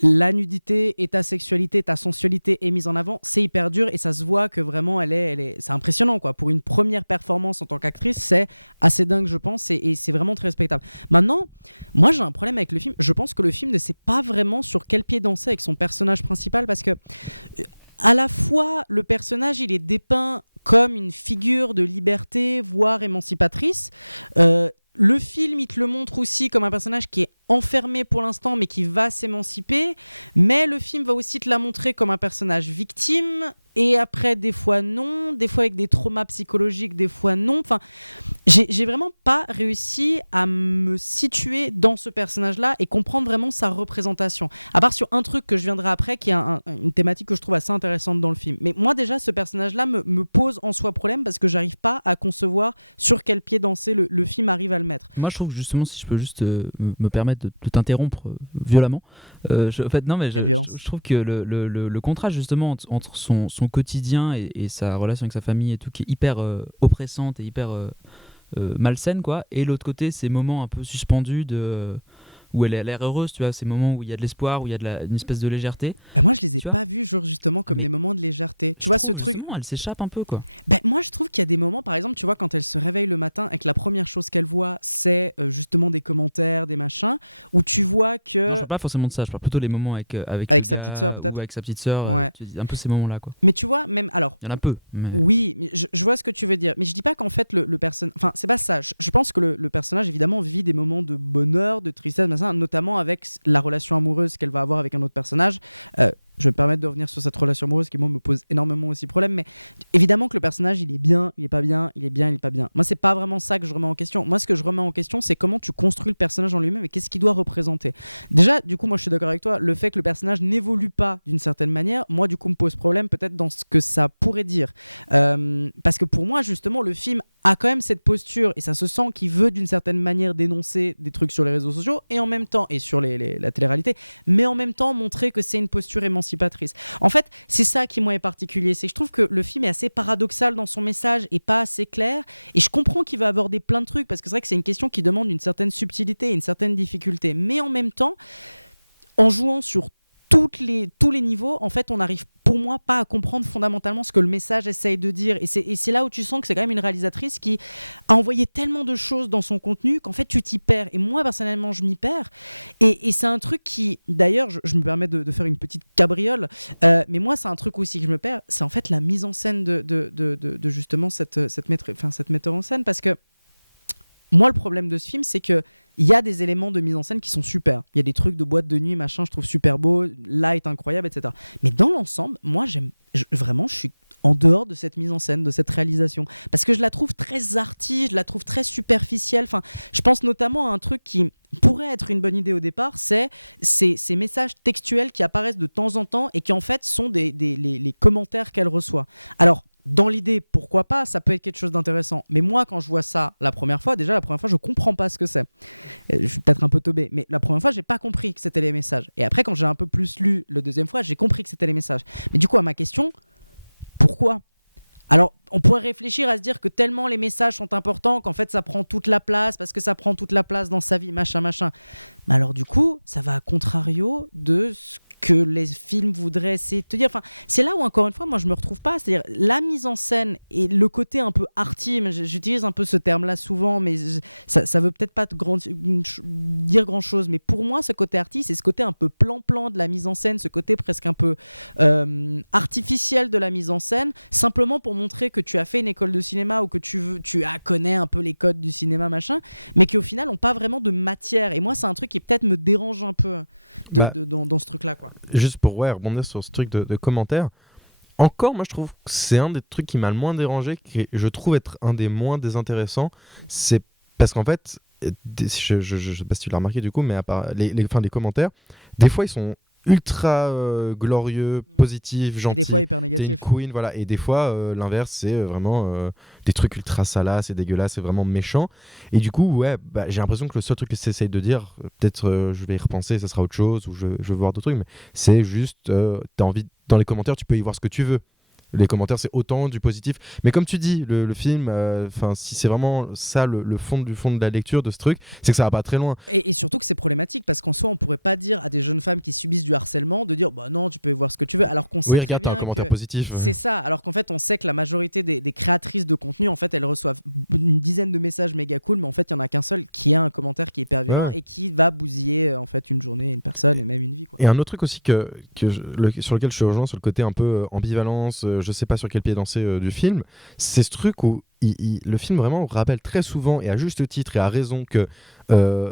la nudité et ta sexualité, ta sensualité est mise en avant, c'est hyper dur et ça se voit que vraiment c'est impressionnant quoi. Pour une première performance en tant qu'actrice, c'est assez dingue je pense et c'est vraiment très respectable. Maintenant, moi j'ai un problème avec le film. Je pense que le film ne sait pas vraiment sur quel pied danser avec son personnage principal parce que à la fois le personnage il est dépeint comme une figure de liberté voire émancipatrice. Le film, il te le montre aussi comme un personnage qui est enfermé pour l'instant, mais qui va s'émanciper. Mais le film va aussi te la montrer comme un personnage victime. Et après, des fois non, des fois avec des traumas psychologiques, des fois non. Enfin, j'ai vraiment pas réussi à me situer dans ce personnage-là et comprendre vraiment sa représentation. À part sur un truc que je viendrai après, qui est une thématique que je trouve assez intéressante dans le film. Mais moi, déjà, ce personnage-là me pose en soi problème parce que j'arrive pas à concevoir sur quel pied danser le film arrive à le mettre. Moi, je trouve que justement, si je peux juste me permettre de t'interrompre violemment, je trouve que le contraste justement entre son quotidien et sa relation avec sa famille et tout qui est hyper oppressante et hyper malsaine quoi, et l'autre côté ces moments un peu suspendus où elle a l'air heureuse, tu vois, ces moments où il y a de l'espoir, où il y a une espèce de légèreté. Moi, je les ai pas vus justement comme des moments de légèreté. Tu vois ce truc, elle s'échappe un peu quoi. Moi, je trouve qu'il y a des moments, par exemple, tu vois, quand elle se réveille le matin et que la première chose qu'elle voit, c'est justement des commentaires, des machins, où tu vois que. Non, je parle pas forcément de ça. Je parle plutôt des moments avec sa petite sœur peut-être. Ou avec sa petite sœur. Ouais. Un peu ces moments-là quoi. Mais tu vois, même alors. Il y en a peu. Mais... Oui, mais je vois ce que tu veux dire. Mais je dis pas qu'en fait le personnage. Enfin, c'est pas ça. Je pense que le personnage évidemment vit des moments de bonheur, de tristesse, notamment avec la relation amoureuse qu'elle va avoir avec un autre personnage. Je vais me permettre de revenir sur cette relation amoureuse qui moi me pose énormément aussi problème, mais évidemment que le personnage il est bien, il est pas bien, il est bien, il est pas bien. Moi c'est pas vraiment ça que je remets en question. Moi ce que je remets en question c'est comment tu construis le personnage en lui-même et qu'est-ce qu'il doit représenter. Déjà du coup moi je suis d'accord avec toi, le fait que le personnage n'évolue pas d'une certaine manière, moi du coup me pose problème peut-être dans ce que ça pourrait dire. Parce que pour moi justement le film a quand même cette posture et ça se sent qu'il veut d'une certaine manière dénoncer des trucs sur les réseaux sociaux et en même temps, et sur la télé-réalité, mais en même temps montrer que c'est une posture émancipatrice. En fait, c'est ça qui moi est particulier, c'est que je trouve que le film est assez paradoxal dans son message et pas assez clair, et je comprends qu'il va aborder plein de trucs parce que c'est vrai que c'est une question qui demande une certaine subtilité et une certaine difficulté, mais en même temps, en jouant sur tous les niveaux, en fait, on n'arrive pour moi pas à comprendre fondamentalement ce que le message essaye de dire. Et c'est là où tu sens que c'est quand même une réalisatrice qui a envoyé tellement de choses dans son contenu qu'en fait, tu t'y perds. Et moi, personnellement, je m'y perds. Et c'est un truc qui, d'ailleurs, je me permets de faire une petite cabriole, mais moi, c'est un truc aussi que je me perds. C'est en fait la mise en scène de justement cette metteur en scène. Parce que moi, le problème de ce film, c'est que il y a des éléments de mise en scène qui sont super. Il y a des trucs de boîte de nuit, machin, je trouve super beau, light, incroyable, etc. Mais dans l'ensemble, moi, je suis en dehors de cette mise en scène, de cette réalisation. Parce que je la trouve très arty, je la trouve très superficielle. Enfin, je pense notamment à un truc qui pourrait être une bonne idée au départ, c'est ces messages textuels qui apparaissent de temps en temps et qui en fait sont les commentaires qu'elle reçoit. Alors, dans l'idée, pourquoi pas, ça peut être quelque chose d'intéressant. Mais moi, quand je vois ça la première fois, je comprends pas ce que c'est. Je suis peut-être un peu teubé, mais la première fois, j'ai pas compris que c'était les messages. Et après, quand j'ai un peu plus lu la deuxième fois, j'ai compris que c'était les messages. Mais du coup, à ma question, pourquoi ? Alors, on pourrait réfléchir à se dire que tellement les messages sont importants qu'en fait, ça prend toute la place, parce que ça prend toute la place dans sa vie, machin. Mais alors, du coup, ça va à contrario de ce que les films voudraient essayer de te dire. Enfin, c'est là où, encore une fois, moi, je me retrouve pas. C'est-à-dire, la mise en scène et le côté un peu arty, j'utilise un peu ce terme-là souvent, mais ça veut peut-être pas dire grand-chose. Mais pour moi, ce côté arty, c'est ce côté un peu plan-plan de la mise en scène, ce côté presque un peu artificiel de la mise en scène, simplement pour montrer que tu as fait une école de cinéma ou que tu connais un peu les codes du cinéma, machin, mais qui, au final, n'ont pas vraiment de matière. Et moi, c'est un truc qui peut-être me dérange un peu dans ce truc-là, quoi. Juste pour rebondir sur ce truc de commentaires, encore moi je trouve que c'est un des trucs qui m'a le moins dérangé, que je trouve être un des moins désintéressants, c'est parce qu'en fait, je sais pas si tu l'as remarqué du coup, mais à part les commentaires, des fois ils sont ultra glorieux, positifs, gentils, et des fois hyper négatifs, t'es une queen, voilà, et des fois l'inverse, c'est vraiment des trucs ultra salaces et dégueulasses, c'est vraiment méchant, et du coup ouais, j'ai l'impression que le seul truc que j'essaye de dire, peut-être je vais y repenser, ça sera autre chose, ou je vais voir d'autres trucs, mais c'est juste t'as envie, dans les commentaires tu peux y voir ce que tu veux, Les commentaires, c'est autant du positif. Mais comme tu dis, le film, si c'est vraiment ça le fond de la lecture de ce truc, c'est que ça va pas très loin. Et surtout que c'est problématique parce qu'en soi, on pourrait pas dire à des jeunes femmes qui subissent du harcèlement de dire bah non, tu peux voir ce que tu veux, alors qu'on sait très regarde, bien t'as un commentaire que positif. c'est ça. Alors qu'en fait, on sait que la majorité des créatrices de contenu, en fait, elles reçoivent une dizaine de messages méga cool, mais en fait, il y en a qu'un seul qui a un commentaire qui est hyper violent et qui va bousiller en fait une journée, une personne et même une vie, quoi. Et un autre truc aussi sur lequel je te rejoins, sur le côté un peu ambivalence, je sais pas sur quel pied danser du film, c'est ce truc où le film vraiment rappelle très souvent et à juste titre et à raison que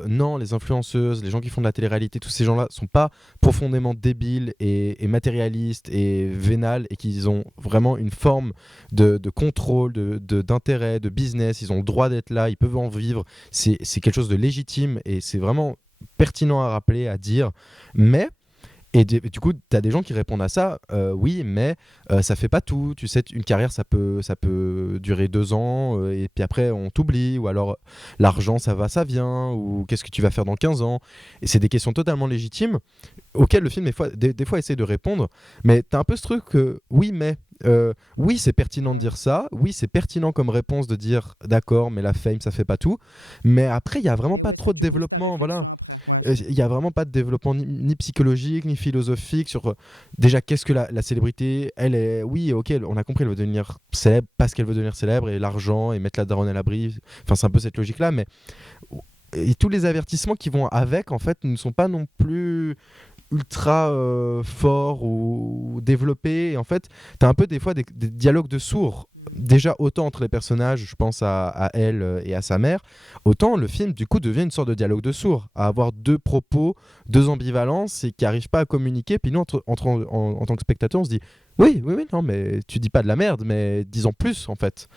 non, les influenceuses, les gens qui font de la télé-réalité, tous ces gens-là sont pas profondément débiles et matérialistes et vénales et qu'ils ont vraiment une forme de contrôle, d'intérêt, de business, ils ont le droit d'être là, ils peuvent en vivre, c'est quelque chose de légitime et c'est vraiment pertinent à rappeler, à dire, mais... Et du coup, tu as des gens qui répondent à ça, oui, mais ça fait pas tout. Tu sais, une carrière, ça peut durer 2 ans, et puis après, on t'oublie. Ou alors, l'argent, ça va, ça vient. Ou qu'est-ce que tu vas faire dans 15 ans. Et c'est des questions totalement légitimes, auxquelles le film, des fois, essaie de répondre. Mais tu as un peu ce truc, oui, mais... oui, c'est pertinent de dire ça. Oui, c'est pertinent comme réponse de dire d'accord, mais la fame, ça fait pas tout. Mais après, il y a vraiment pas trop de développement. Il y a vraiment pas de développement ni psychologique ni philosophique sur déjà qu'est-ce que la célébrité. Elle est, oui, ok, on a compris, elle veut devenir célèbre parce qu'elle veut devenir célèbre et l'argent et mettre la daronne à l'abri. Enfin, c'est un peu cette logique-là, mais et tous les avertissements qui vont avec, en fait, ne sont pas non plus ultra fort ou développé, et en fait t'as un peu des fois des dialogues de sourds, déjà autant entre les personnages, je pense à elle et à sa mère, autant le film du coup devient une sorte de dialogue de sourds, à avoir 2 propos, 2 ambivalences et qui n'arrivent pas à communiquer, puis nous en tant que spectateur on se dit oui non mais tu dis pas de la merde, mais disons plus en fait.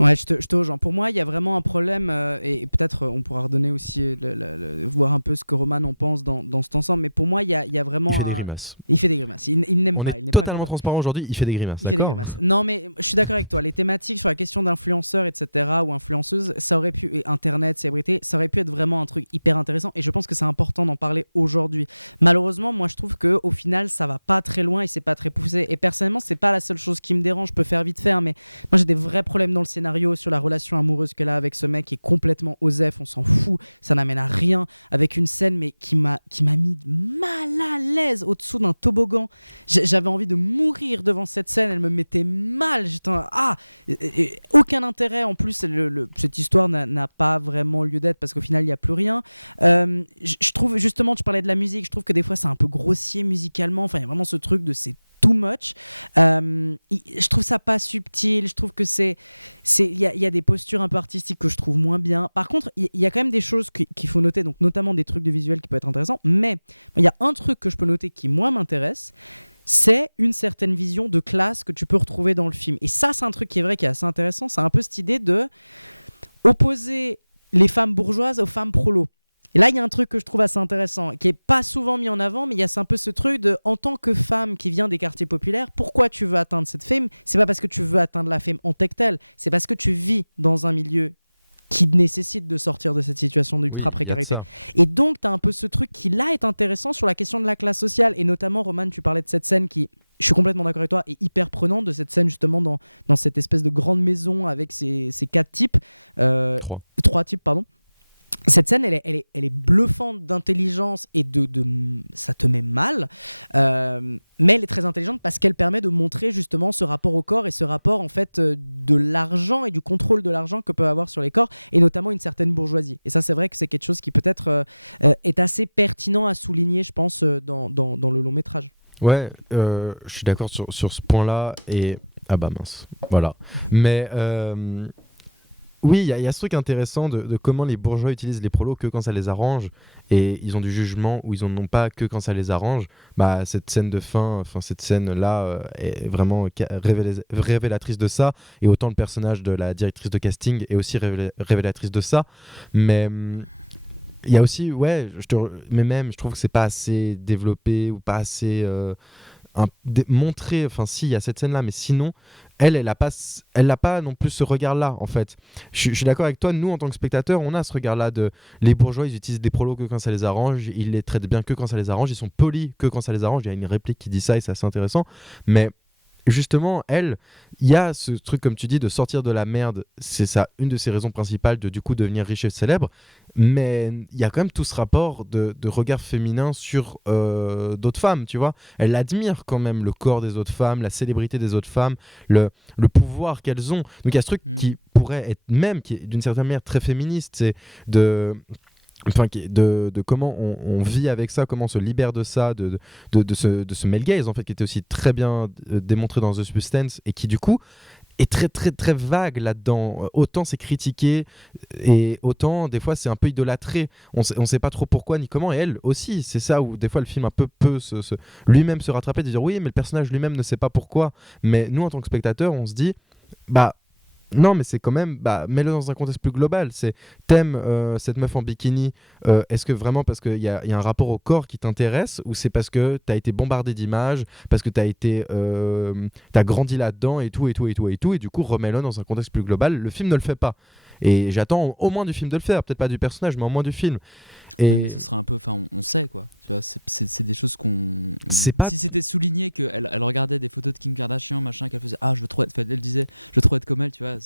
Ouais, je te rejoins. Pour moi, il y a vraiment un problème, et peut-être on pourra redonner aussi, voir un peu ce que Roman en pense dans cet ensemble, mais pour moi, il y a vraiment... Il fait des grimaces. Il fait des grimaces. Il n'aime pas. On est totalement transparent aujourd'hui, il fait des grimaces. Il fait des grimaces. Non, mais je suis d'accord avec toi. Les thématiques sur la question d'influenceurs, etc., ou influenceuses, ça aurait pu, et Internet, célébrité, ça aurait pu être vraiment un truc hyper intéressant, et je pense que c'est important d'en parler aujourd'hui. Malheureusement, moi, je trouve qu'au final, ça va pas très loin et c'est pas très poussé. Et personnellement, c'est pas la seule chose qui me dérange. Je peux faire vite faire, mais moi, j'ai des vrais problèmes dans le scénario, sur la relation amoureuse qu'elle a avec ce mec qui est complètement osef, on s'en fout, ça n'amène à rien, avec une scène mais qui m'a mis mal à l'aise au-dessous d'un toboggan. J'avais envie de mourir devant cette scène, elle me mettait mal, j'étais aucun intérêt, en plus cette histoire n'a pas vraiment lieu d'être parce qu'au final il n'y a plus rien. Je trouve justement, tu parlais de la musique, je trouve que des fois c'est un peu grossier musicalement, enfin il y a vraiment ce truc de c'est too much. Je trouve ça pas subtil, je trouve que il y a des postures un peu artistiques que je trouve moins bien. Par contre, il y a quand même des choses qu'il faut noter, donc notamment des trucs de visuel qui peuvent être intéressants, mais il y a un truc que je peux noter qui moi m'intéresse, c'est une certaine vision de classe que tu peux retrouver dans le film. Et ça, c'est un truc qui est vrai, qui est assez intéressant, c'est un peu cette idée de opposer les femmes bourgeoises aux femmes prolos. Et là, il y a un truc que je trouve assez intéressant, qui n'est pas souvent mis en avant, mais il y a un peu ce truc de, en tant que femme qui vient des quartiers populaires, pourquoi tu veux atteindre cette fame ? C'est pas parce que tu veux atteindre la fame en tant que telle, c'est parce que tu vis dans un milieu qui nécessite de sortir de cette situation d'ultra précarité. Et donc, tu as un peu ce truc qui, là, est intéressant sur la question de la classe sociale, et notamment, Roman, tu parlais de cette scène qui... Je suis complètement d'accord avec toi, et hyper prenante de cette scène justement dans cette espèce de grande maison avec ces 4 types. 3 types, pardon. Cette scène, elle est bluffante d'intelligence et ça te met mal, mais elle est très intelligente parce qu'elle permet de montrer justement ce rapport au corps et ce rapport en fait de l'argent et du contrôle de l'argent que peut avoir sur les corps, et notamment une certaine bourgeoisie. Et ça, c'est vrai que c'est quelque chose qui peut-être est assez pertinent à souligner, je pense, dans le long métrage. Ouais, je suis d'accord sur ce point-là, et... Ah bah mince, voilà. Mais... Oui, il y a ce truc intéressant de comment les bourgeois utilisent les prolos que quand ça les arrange, et ils ont du jugement où ils en ont pas que quand ça les arrange. Bah, cette scène de fin, cette scène-là est vraiment révélatrice de ça, et autant le personnage de la directrice de casting est aussi révélatrice de ça. Mais il y a aussi, mais même je trouve que c'est pas assez développé ou pas assez montré. Enfin, si, il y a cette scène-là, mais sinon... Elle n'a pas non plus ce regard-là, en fait. Je suis d'accord avec toi, nous, en tant que spectateurs, on a ce regard-là de... Les bourgeois, ils utilisent des prolos que quand ça les arrange, ils les traitent bien que quand ça les arrange, ils sont polis que quand ça les arrange. Il y a une réplique qui dit ça et c'est assez intéressant. Mais justement, elle, il y a ce truc, comme tu dis, de sortir de la merde. C'est ça, une de ses raisons principales de du coup devenir riche et célèbre. Mais il y a quand même tout ce rapport de regard féminin sur d'autres femmes, tu vois. Elle admire quand même le corps des autres femmes, la célébrité des autres femmes, le pouvoir qu'elles ont. Donc il y a ce truc qui pourrait être même, qui est d'une certaine manière très féministe, c'est de comment on vit avec ça, comment on se libère de ça, de ce male gaze en fait, qui était aussi très bien démontré dans The Substance et qui du coup est très très très vague là-dedans. Autant c'est critiqué et autant des fois c'est un peu idolâtré. On sait pas trop pourquoi ni comment, et elle aussi, c'est ça où des fois le film un peu peut lui-même se rattraper, de dire oui mais le personnage lui-même ne sait pas pourquoi, mais nous en tant que spectateurs on se dit bah non, mais c'est quand même, mets-le dans un contexte plus global. C'est t'aimes cette meuf en bikini, est-ce que vraiment parce qu'il y a un rapport au corps qui t'intéresse, ou c'est parce que t'as été bombardé d'images, parce que t'as grandi là-dedans et tout, et du coup remets-le dans un contexte plus global. Le film ne le fait pas. Et j'attends au moins du film de le faire, peut-être pas du personnage, mais au moins du film. Et oui, mais ce serait un peu, enfin, on sait quoi. Tu vois, c'est des choses qu'on. Pas... Si c'était souligné qu'elle regardait des photos de Kim Kardashian, machin, qu'elle faisait, je veux trop être, elle disait, je veux trop être comme elle, tu vois.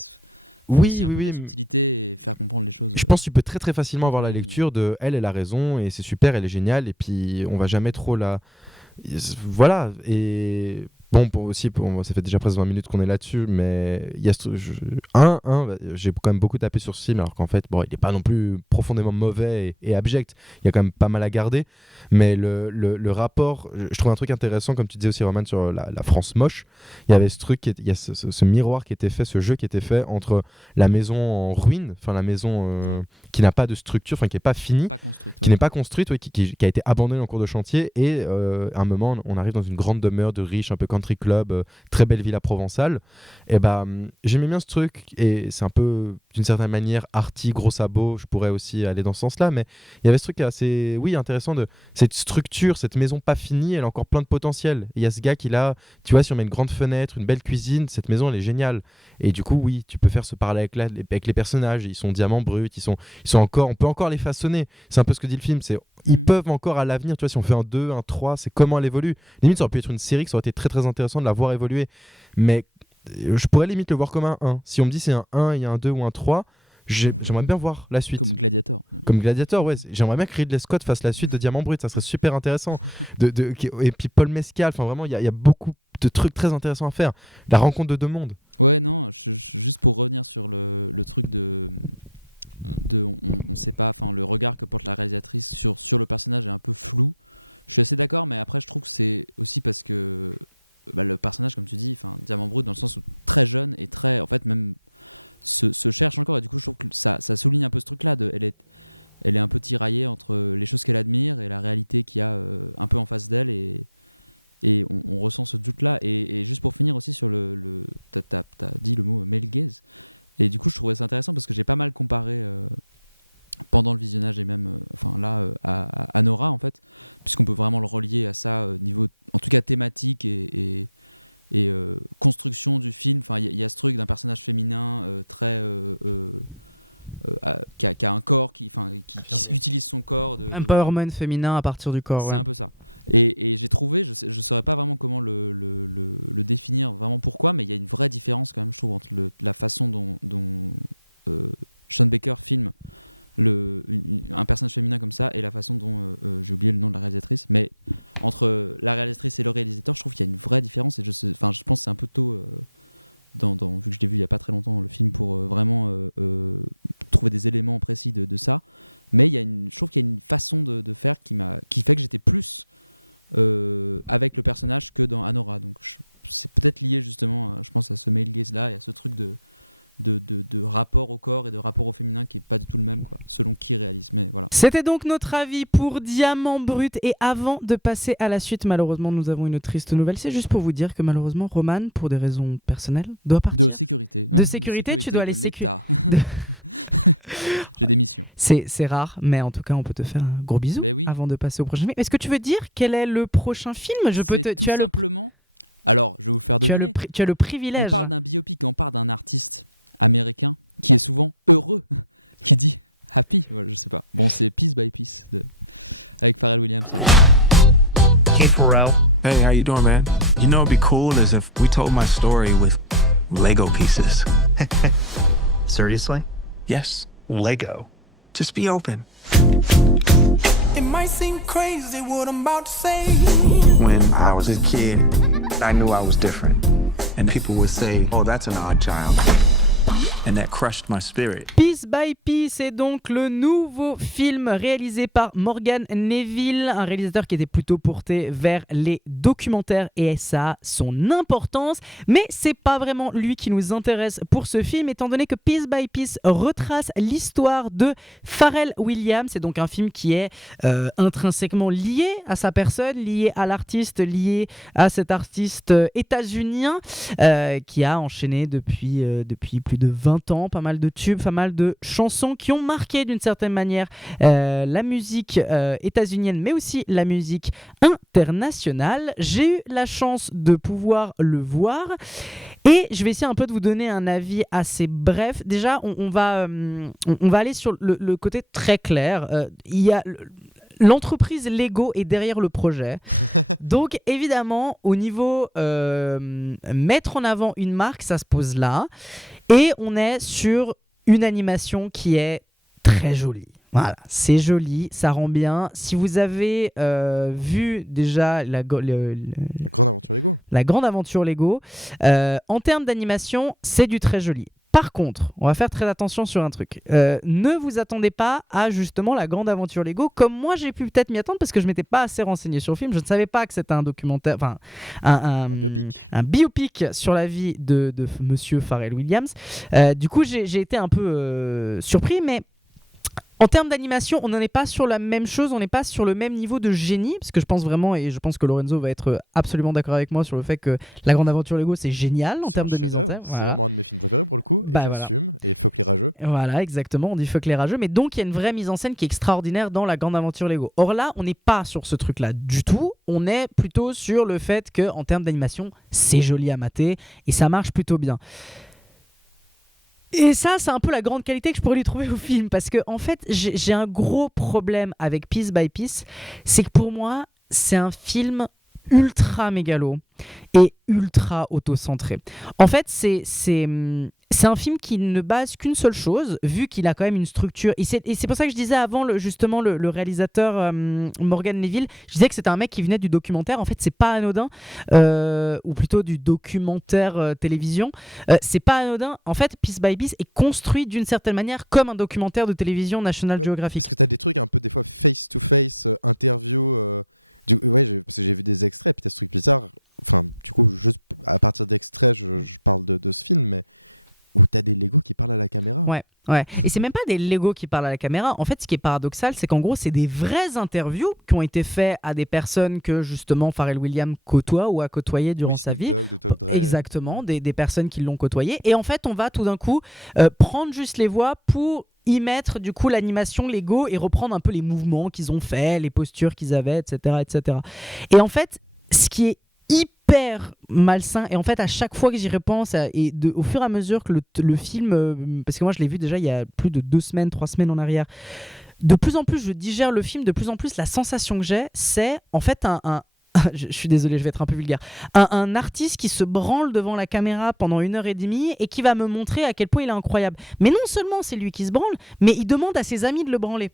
Oui, aussi un peu de la subtilité et faire comprendre les choses. Je pense que tu peux très très facilement avoir la lecture de elle a raison et c'est super, elle est géniale, et puis on va jamais trop la. Voilà, et. Bon, ça fait déjà presque 20 minutes qu'on est là-dessus, mais il y a j'ai quand même beaucoup tapé sur ce film, alors qu'en fait, il n'est pas non plus profondément mauvais et abject. Il y a quand même pas mal à garder, mais le rapport, je trouve un truc intéressant, comme tu disais aussi, Roman, sur la France moche. Il y avait ce truc, il y a ce miroir qui était fait, ce jeu qui était fait entre la maison en ruine, enfin la maison qui n'a pas de structure, enfin qui n'est pas finie, qui n'est pas construite, qui a été abandonnée en cours de chantier, et à un moment, on arrive dans une grande demeure de riches, un peu country club, très belle villa provençale. Et j'aimais bien ce truc, et c'est un peu d'une certaine manière arty, gros sabot, je pourrais aussi aller dans ce sens là, mais il y avait ce truc assez intéressant de cette structure, cette maison pas finie, elle a encore plein de potentiel. Il y a ce gars qui là, tu vois, si on met une grande fenêtre, une belle cuisine, cette maison elle est géniale, et du coup oui, tu peux faire ce parallèle avec les personnages, ils sont diamants bruts, ils sont encore, on peut encore les façonner, c'est un peu ce que dit le film, c'est ils peuvent encore à l'avenir, tu vois, si on fait un 2, un 3, c'est comment elle évolue. Limite, ça aurait pu être une série, ça aurait été très très intéressant de la voir évoluer. Mais je pourrais limite le voir comme un 1. Si on me dit c'est un 1, il y a un 2 ou un 3, j'aimerais bien voir la suite. Comme Gladiator. Comme Gladiator, ouais. J'aimerais bien que Ridley Scott fasse la suite de Diamant Brut, ça serait super intéressant. Et puis Paul Mescal, enfin vraiment, il y a beaucoup de trucs très intéressants à faire. La rencontre de deux mondes. Ouais, non, juste pour revenir sur le truc on sait pas, enfin le regard que porte la réalisatrice sur le personnage est un peu flou. Je suis assez d'accord, mais après je trouve que c'est aussi parce que le personnage, comme tu dis, enfin Diamant Brut, dans le sens où très jeune et très, en fait, même se cherche encore, et du coup je trouve que ça souligne un peu ce truc là elle est un peu tiraillée entre les choses qu'elle admire et la réalité qu'il y a un peu en face d'elle, et on ressent ce doute là, et juste pour finir aussi sur t'as dit le mot male gaze. Et du coup, je trouvais ça intéressant parce que j'ai pas mal comparé pendant le visionnage, et même à Nora, en fait, puisqu'on peut vraiment le relier à ça, niveau, en tout cas thématique et construction du film. Enfin, il y a ce truc d'un personnage féminin très qui a un corps qui utilise son corps. Empowerment féminin à partir du corps. C'est un peu ça. Et j'ai trouvé, je saurais pas vraiment comment le définir, vraiment pourquoi, mais il y a une vraie différence quand même, je trouve, entre la façon dont Sean Baker filme un personnage féminin comme ça, et la façon dont j'ai oublié le nom de la réalisatrice, mais entre la réalisatrice et le réalisateur, je trouve qu'il y a une vraie différence, et je pense que c'est un peu tôt vu que je l'ai vu il y a pas très longtemps, le film, pour vraiment trouver des éléments précis de ça, mais je trouve qu'il y a une façon de faire qui fait que j'étais plus avec le personnage que dans Anora, donc c'est peut-être lié justement, je pense, à ce male gaze là et à ce truc de rapport au corps et de rapport au féminin qui est pas du tout le même, quoi, selon qui réalise, mais voilà. C'était donc notre avis pour Diamant Brut, et avant de passer à la suite, malheureusement nous avons une triste nouvelle. C'est juste pour vous dire que malheureusement Roman, pour des raisons personnelles, doit partir. De sécurité, tu dois aller l'État. J'ai des missions. C'est rare, mais en tout cas on peut te faire un gros bisou avant de passer au prochain film. Est-ce que tu veux dire quel est le prochain film? Tout simplement. Alors, je vais vous faire deviner. Tu as le privilège. On parle d'un biopic, on parle d'un artiste américain qui est souvent heureux, qui dit happy, je sais pas. Bon, c'est Piece by Piece avec Pharrell Williams. Hey, Pharrell. Hey, how you doing, man? You know, it'd be cool is if we told my story with Lego pieces. Seriously? Yes. Lego. Just be open. It might seem crazy what I'm about to say. When I was a kid, I knew I was different. And people would say, oh, that's an odd child. And that crushed my spirit. Piece by Piece est donc le nouveau film réalisé par Morgan Neville, un réalisateur qui était plutôt porté vers les documentaires et ça a son importance. Mais c'est pas vraiment lui qui nous intéresse pour ce film, étant donné que Piece by Piece retrace l'histoire de Pharrell Williams. C'est donc un film qui est intrinsèquement lié à sa personne, lié à l'artiste, lié à cet artiste états-unien qui a enchaîné depuis plus de 20 ans, pas mal de tubes, pas mal de chansons qui ont marqué d'une certaine manière la musique états-unienne, mais aussi la musique internationale. J'ai eu la chance de pouvoir le voir et je vais essayer un peu de vous donner un avis assez bref. Déjà, on va aller sur le côté très clair. Il y a... L'entreprise Lego est derrière le projet. Donc évidemment, au niveau mettre en avant une marque, ça se pose là. Et on est sur une animation qui est très jolie. Voilà, c'est joli, ça rend bien. Si vous avez vu déjà la grande aventure Lego, en termes d'animation, c'est du très joli. Par contre, on va faire très attention sur un truc. Ne vous attendez pas à justement la grande aventure Lego, comme moi j'ai pu peut-être m'y attendre parce que je m'étais pas assez renseigné sur le film. Je ne savais pas que c'était un documentaire, enfin un biopic sur la vie de Monsieur Pharrell Williams. Du coup, j'ai été un peu surpris, mais en termes d'animation, on n'en est pas sur la même chose, on n'est pas sur le même niveau de génie, parce que je pense vraiment, et je pense que Lorenzo va être absolument d'accord avec moi sur le fait que La Grande Aventure Lego, c'est génial en termes de mise en scène. C'est vraiment un de mes films préférés pour le coup, et j'assume, et fuck les rageux. Voilà, exactement, on dit fuck les rageux, mais donc il y a une vraie mise en scène qui est extraordinaire dans La Grande Aventure Lego. Or là, on n'est pas sur ce truc-là du tout, on est plutôt sur le fait qu'en termes d'animation, c'est joli à mater, et ça marche plutôt bien. Et ça, c'est un peu la grande qualité que je pourrais lui trouver au film. Parce que, en fait, j'ai un gros problème avec Piece by Piece. C'est que pour moi, c'est un film ultra mégalo et ultra auto-centré. En fait, c'est un film qui ne base qu'une seule chose, vu qu'il a quand même une structure. Et c'est pour ça que je disais avant, le réalisateur Morgan Neville, je disais que c'était un mec qui venait du documentaire. En fait, c'est pas anodin, ou plutôt du documentaire télévision. C'est pas anodin. En fait, Piece by Piece est construit d'une certaine manière comme un documentaire de télévision National Geographic. Parce que t'as des trucs un peu, des fois, face-to-face, interview. Parce que j'ai vu des extraits, puis t'as ce truc bizarre. Enfin, du coup, juste à partir d'extraits, je parle de ce film, mais où t'as des Lego qui parlent à la caméra. Ouais. Et c'est même pas des Lego qui parlent à la caméra. En fait, ce qui est paradoxal, c'est qu'en gros, c'est des vraies interviews qui ont été faites à des personnes que justement Pharrell Williams côtoie ou a côtoyé durant sa vie. Exactement, des personnes qui l'ont côtoyé. Et en fait, on va tout d'un coup prendre juste les voix pour y mettre du coup l'animation Lego et reprendre un peu les mouvements qu'ils ont fait, les postures qu'ils avaient, etc., etc. Et en fait, ce qui est hyper malsain, et en fait à chaque fois que j'y repense au fur et à mesure que le film, parce que moi je l'ai vu déjà il y a plus de 3 semaines en arrière, de plus en plus je digère le film, de plus en plus la sensation que j'ai, c'est en fait je suis désolé, je vais être un peu vulgaire, un artiste qui se branle devant la caméra pendant 1h30 et qui va me montrer à quel point il est incroyable. Mais non seulement c'est lui qui se branle, mais il demande à ses amis de le branler.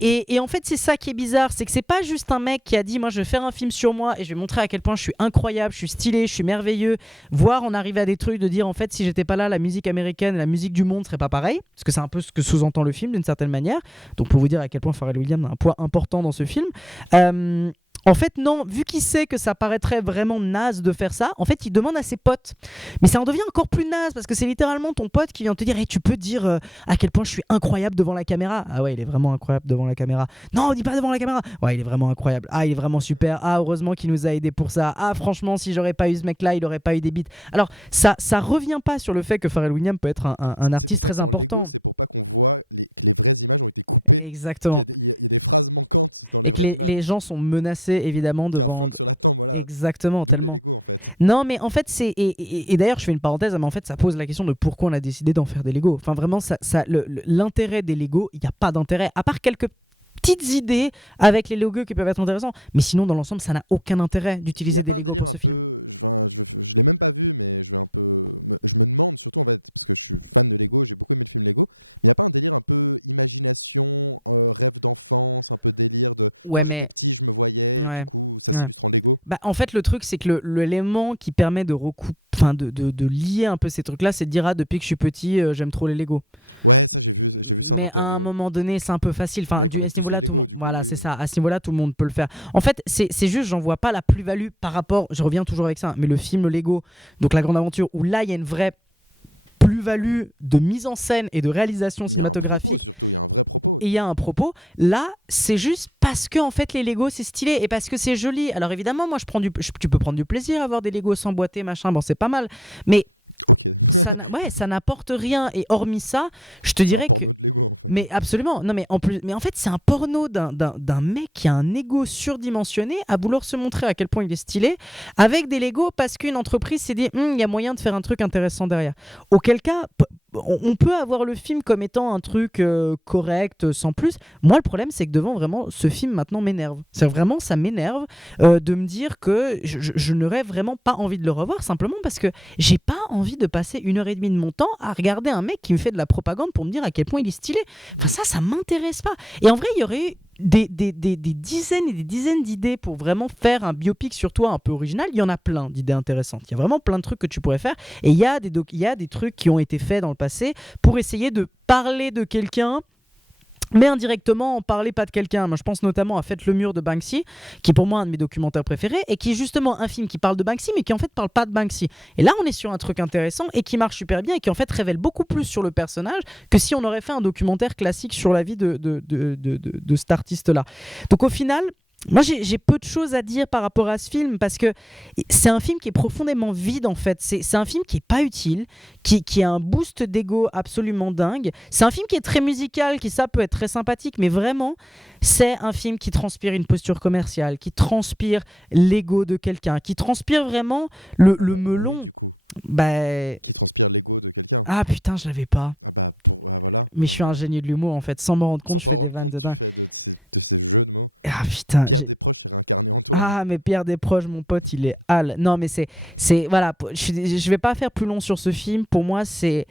et en fait c'est ça qui est bizarre, c'est que c'est pas juste un mec qui a dit moi je vais faire un film sur moi et je vais montrer à quel point je suis incroyable, je suis stylé, je suis merveilleux, voire en arriver à des trucs de dire en fait si j'étais pas là, la musique américaine, la musique du monde serait pas pareil, parce que c'est un peu ce que sous-entend le film d'une certaine manière. Donc pour vous dire à quel point Pharrell Williams a un poids important dans ce film. En fait, non, vu qu'il sait que ça paraîtrait vraiment naze de faire ça, en fait, il demande à ses potes. Mais ça en devient encore plus naze parce que c'est littéralement ton pote qui vient te dire hey, tu peux dire à quel point je suis incroyable devant la caméra. Ah ouais, il est vraiment incroyable devant la caméra. Non, dis pas devant la caméra. Ouais, il est vraiment incroyable. Ah, il est vraiment super. Ah, heureusement qu'il nous a aidés pour ça. Ah, franchement, si j'aurais pas eu ce mec-là, il aurait pas eu des beats. Alors, ça revient pas sur le fait que Pharrell Williams peut être un artiste très important. Lego, c'est pour pas qu'on voit que les vraies images ont été coupées. Exactement. Il y a des phrases manquantes dans les vraies images. Les gens sont menacés évidemment de. Un flingue sur la tempe, voilà. Exactement. Double les Lego en fait. Non, mais en fait, c'est. Et d'ailleurs, je fais une parenthèse, mais en fait, ça pose la question de pourquoi on a décidé d'en faire des Lego. Enfin, vraiment, l'intérêt des Lego, il n'y a pas d'intérêt. À part quelques petites idées avec les Lego qui peuvent être intéressants, mais sinon dans l'ensemble ça n'a aucun intérêt Il d'utiliser n'y a des pas un Lego délire pour un ce film. peu. Je l'ai même pas vu, mais je me demande surtout en fait, parce que je suis fan de Lego, j'ai beaucoup aimé le film Lego, mais il n'y a pas un délire un peu imagination, rêve d'enfance, un peu délire de Ouais, quand mais- j'étais petit, je me voyais, Ouais. et du coup ça Ouais. s'illustre en Lego. Bah, en fait, le truc, c'est que l'élément qui permet de de lier un peu ces trucs-là, c'est de dire ah, depuis que je suis petit, j'aime trop les Lego. Ouais, ça j'ai vu ça en Mais à un interview. moment donné, c'est un peu facile. Enfin, Mec, on à aime ce tous niveau-là, les tout Lego, le- du coup, voilà, oui. c'est ça. À ce niveau-là, tout le monde peut le faire. En fait, c'est juste, j'en vois pas la plus-value par rapport. Je reviens toujours avec ça, mais le film Lego, donc La Grande Aventure, où là, il y a une vraie plus-value de mise en scène et de réalisation Il y a un cinématographique. propos surtout, il y a un vrai propos. Et il y a un propos. Là, c'est juste parce que en fait les Lego c'est stylé et parce que c'est joli. Alors évidemment, moi tu peux prendre du plaisir à avoir des Lego s'emboîter machin. Bon, c'est pas mal. Mais Ok. ça n'apporte rien. Et hormis ça, je te C'est dirais un porno que. de Lego en fait. Mais absolument. Non, mais en fait, c'est un porno d'un mec qui a un ego surdimensionné à vouloir se montrer à quel point il est stylé avec des Lego parce qu'une entreprise s'est dit il y a moyen de faire un truc intéressant derrière. Auquel cas, on peut avoir le film comme étant un truc correct, sans plus. Moi, le problème, c'est que devant vraiment, ce film maintenant m'énerve. C'est vraiment, ça m'énerve de me dire que je n'aurais vraiment pas envie de le revoir simplement parce que j'ai pas envie de passer 1h30 de mon temps à regarder un mec qui me fait de la propagande pour me dire à quel point il est stylé. Enfin, ça m'intéresse pas. Et en vrai, il y aurait eu des dizaines et des dizaines d'idées pour vraiment faire un biopic sur toi un peu original. Il y en a plein d'idées intéressantes. Il y a vraiment plein de trucs que tu pourrais faire. Et il y a des trucs qui ont été faits dans le passé pour essayer de parler de quelqu'un, mais indirectement en parler pas de quelqu'un. Moi, je pense notamment à Faites le mur de Banksy, qui est pour moi un de mes documentaires préférés, et qui est justement un film qui parle de Banksy, mais qui en fait parle pas de Banksy. Et là, on est sur un truc intéressant et qui marche super bien et qui en fait révèle beaucoup plus sur le personnage que si on aurait fait un documentaire classique sur la vie de cet artiste-là. Donc au final, moi j'ai peu de choses à dire par rapport à ce film parce que c'est un film qui est profondément vide en fait. C'est un film qui est pas utile, qui a un boost d'ego absolument dingue. C'est un film qui est très musical, qui ça peut être très sympathique, mais vraiment c'est un film qui transpire une posture commerciale, qui transpire l'ego de quelqu'un, qui transpire vraiment le melon. Oui, du coup. Bah... Qui transpire l'ego de quelqu'un. Ah putain, je l'avais pas. Ah bah voilà. Mais je suis un génie de l'humour en fait, sans m'en rendre compte. Sans t'en rendre compte, tu fais de ces jeux de mots. Ah putain. Pierre Desproges est réincarné en toi. Ah mais Pierre Desproges, mon pote, il est hal. Non mais c'est voilà, je vais pas faire plus long sur ce film. Pour moi, c'est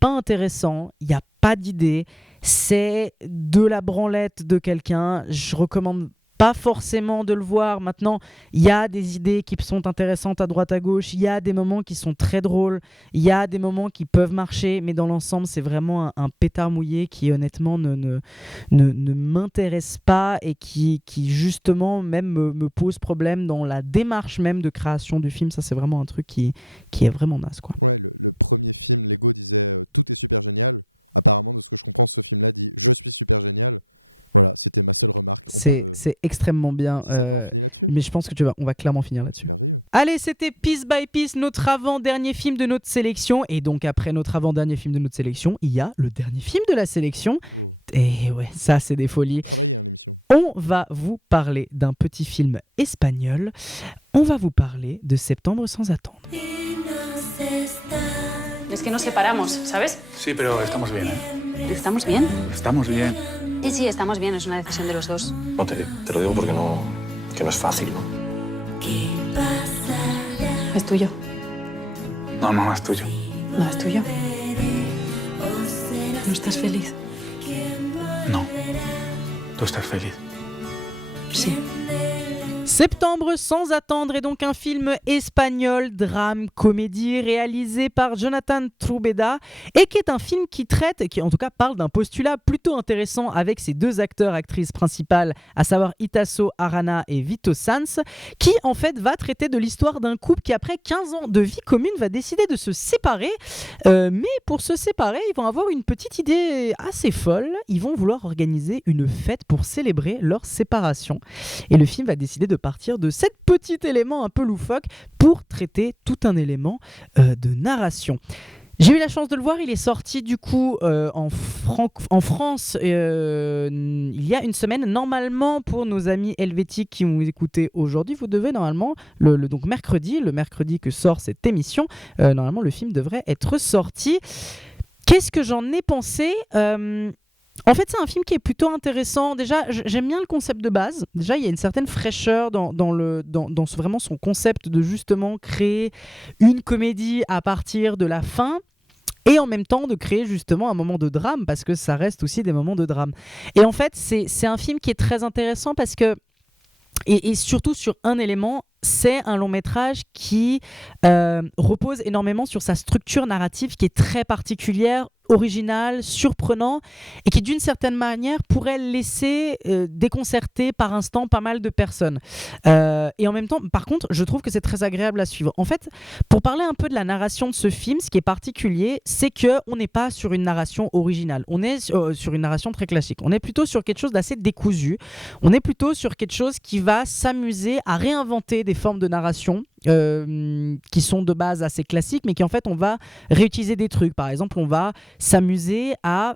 pas intéressant. Il y a pas d'idée. C'est de la branlette de quelqu'un. Je recommande pas forcément de le voir. Maintenant, il y a des idées qui sont intéressantes à droite à gauche. Il y a des moments qui sont très drôles. Il y a des moments qui peuvent marcher. Mais dans l'ensemble, c'est vraiment un pétard mouillé qui honnêtement ne m'intéresse pas et qui justement même me pose problème dans la démarche même de création du film. Ça, c'est vraiment un truc qui est vraiment naze, quoi. Ouais, le premier film, Lego disait tout est super génial. Apparemment, de ce que je comprends, ce film-là dit je suis super génial. Voilà, c'était ma seule remarque. C'est extrêmement bien. Si ça te va, on finit là-dessus. Mais je pense que on va clairement finir là-dessus. C'est merveilleux. Allez, c'était Piece by Piece, notre avant-dernier film de notre sélection. Et donc, après notre avant-dernier film de notre sélection, il y a le dernier film de la sélection. Oh. Et ouais, ça, c'est des folies. Travailler, l'émission. On va vous parler d'un petit film espagnol. On va vous parler de Septembre sans attendre. Es que nos separamos, ¿sabes? Sí, pero estamos bien, ¿eh? ¿Estamos bien? Estamos bien. Sí, sí, estamos bien, es una decisión de los dos. No te lo digo porque que no es fácil, ¿no? Es tuyo. No, no, es tuyo. No, es tuyo. ¿No estás feliz? No. Tú estás feliz. Sí. Septembre sans attendre est donc un film espagnol, drame, comédie, réalisé par Jonathan Trubeda et qui est un film qui en tout cas parle d'un postulat plutôt intéressant avec ses deux actrices principales, à savoir Itaso Arana et Vito Sanz, qui en fait va traiter de l'histoire d'un couple qui après 15 ans de vie commune va décider de se séparer, mais pour se séparer ils vont avoir une petite idée assez folle, ils vont vouloir organiser une fête pour célébrer leur séparation et le film va décider de partir de cet petit élément un peu loufoque pour traiter tout un élément de narration. J'ai eu la chance de le voir, il est sorti du coup en France il y a une semaine. Normalement, pour nos amis helvétiques qui m'ont écouté aujourd'hui, vous devez normalement, donc le mercredi que sort cette émission, normalement le film devrait être sorti. Qu'est-ce que j'en ai pensé En fait, c'est un film qui est plutôt intéressant. Déjà, j'aime bien le concept de base. Déjà, il y a une certaine fraîcheur dans vraiment son concept de justement créer une comédie à partir de la fin. Et en même temps de créer justement un moment de drame, parce que ça reste aussi des moments de drame. Et en fait, c'est un film qui est très intéressant parce que, et surtout sur un élément, c'est un long métrage qui repose énormément sur sa structure narrative qui est très particulière, original, surprenant et qui d'une certaine manière pourrait laisser déconcerter par instant pas mal de personnes. Et en même temps, par contre, je trouve que c'est très agréable à suivre. En fait, pour parler un peu de la narration de ce film, ce qui est particulier, c'est qu'on n'est pas sur une narration originale. On est sur une narration très classique. On est plutôt sur quelque chose d'assez décousu. On est plutôt sur quelque chose qui va s'amuser à réinventer des formes de narration qui sont de base assez classiques, mais qui en fait on va réutiliser des trucs. Par exemple, on va s'amuser à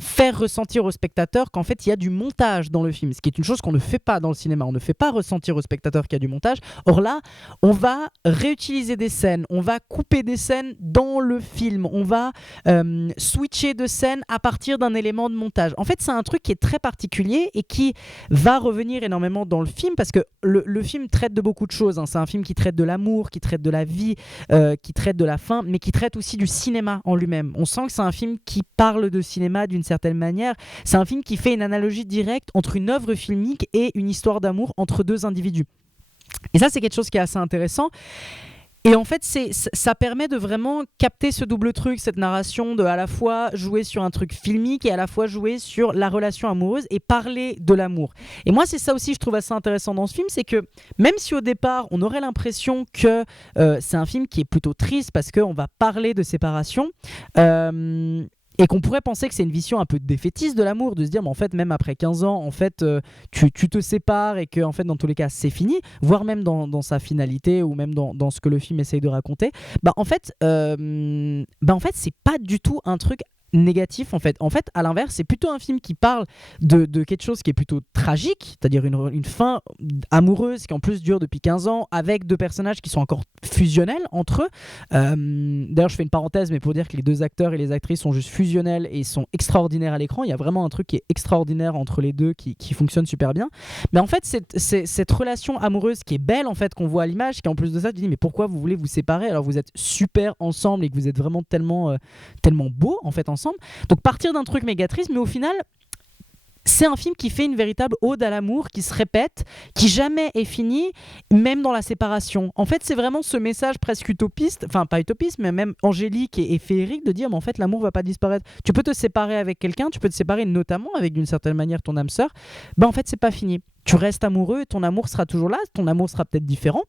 faire ressentir au spectateur qu'en fait il y a du montage dans le film, ce qui est une chose qu'on ne fait pas dans le cinéma. On ne fait pas ressentir au spectateur qu'il y a du montage. Or là, on va réutiliser des scènes, on va couper des scènes dans le film, on va switcher de scène à partir d'un élément de montage. En fait, c'est un truc qui est très particulier et qui va revenir énormément dans le film, parce que le film traite de beaucoup de choses, hein. C'est un film qui traite de l'amour, qui traite de la vie, qui traite de la fin, mais qui traite aussi du cinéma en lui-même. On sent que c'est un film qui parle de cinéma d'une certaine manière. C'est un film qui fait une analogie directe entre une œuvre filmique et une histoire d'amour entre deux individus. Et ça, c'est quelque chose qui est assez intéressant. Et en fait, ça permet de vraiment capter ce double truc, cette narration, de à la fois jouer sur un truc filmique et à la fois jouer sur la relation amoureuse et parler de l'amour. Et moi, c'est ça aussi que je trouve assez intéressant dans ce film, c'est que même si au départ, on aurait l'impression que c'est un film qui est plutôt triste parce qu'on va parler de séparation, et qu'on pourrait penser que c'est une vision un peu défaitiste de l'amour, de se dire mais en fait même après 15 ans en fait tu te sépares et que en fait dans tous les cas c'est fini, voire même dans sa finalité ou même dans ce que le film essaye de raconter, en fait c'est pas du tout un truc négatif en fait. En fait, à l'inverse, c'est plutôt un film qui parle de quelque chose qui est plutôt tragique, c'est-à-dire une fin amoureuse qui en plus dure depuis 15 ans, avec deux personnages qui sont encore fusionnels entre eux. D'ailleurs, je fais une parenthèse, mais pour dire que les deux acteurs et les actrices sont juste fusionnels et sont extraordinaires à l'écran. Il y a vraiment un truc qui est extraordinaire entre les deux qui fonctionne super bien. Mais en fait, cette relation amoureuse qui est belle, en fait, qu'on voit à l'image, qui en plus de ça, tu dis mais pourquoi vous voulez vous séparer alors vous êtes super ensemble et que vous êtes vraiment tellement beaux en fait ensemble. Donc partir d'un truc méga triste, mais au final c'est un film qui fait une véritable ode à l'amour, qui se répète, qui jamais est fini, même dans la séparation. En fait, c'est vraiment ce message presque utopiste, enfin pas utopiste, mais même angélique et féerique, de dire mais en fait l'amour va pas disparaître. Tu peux te séparer avec quelqu'un, tu peux te séparer notamment avec d'une certaine manière ton âme sœur, en fait c'est pas fini. Tu restes amoureux et ton amour sera toujours là, ton amour sera peut-être différent,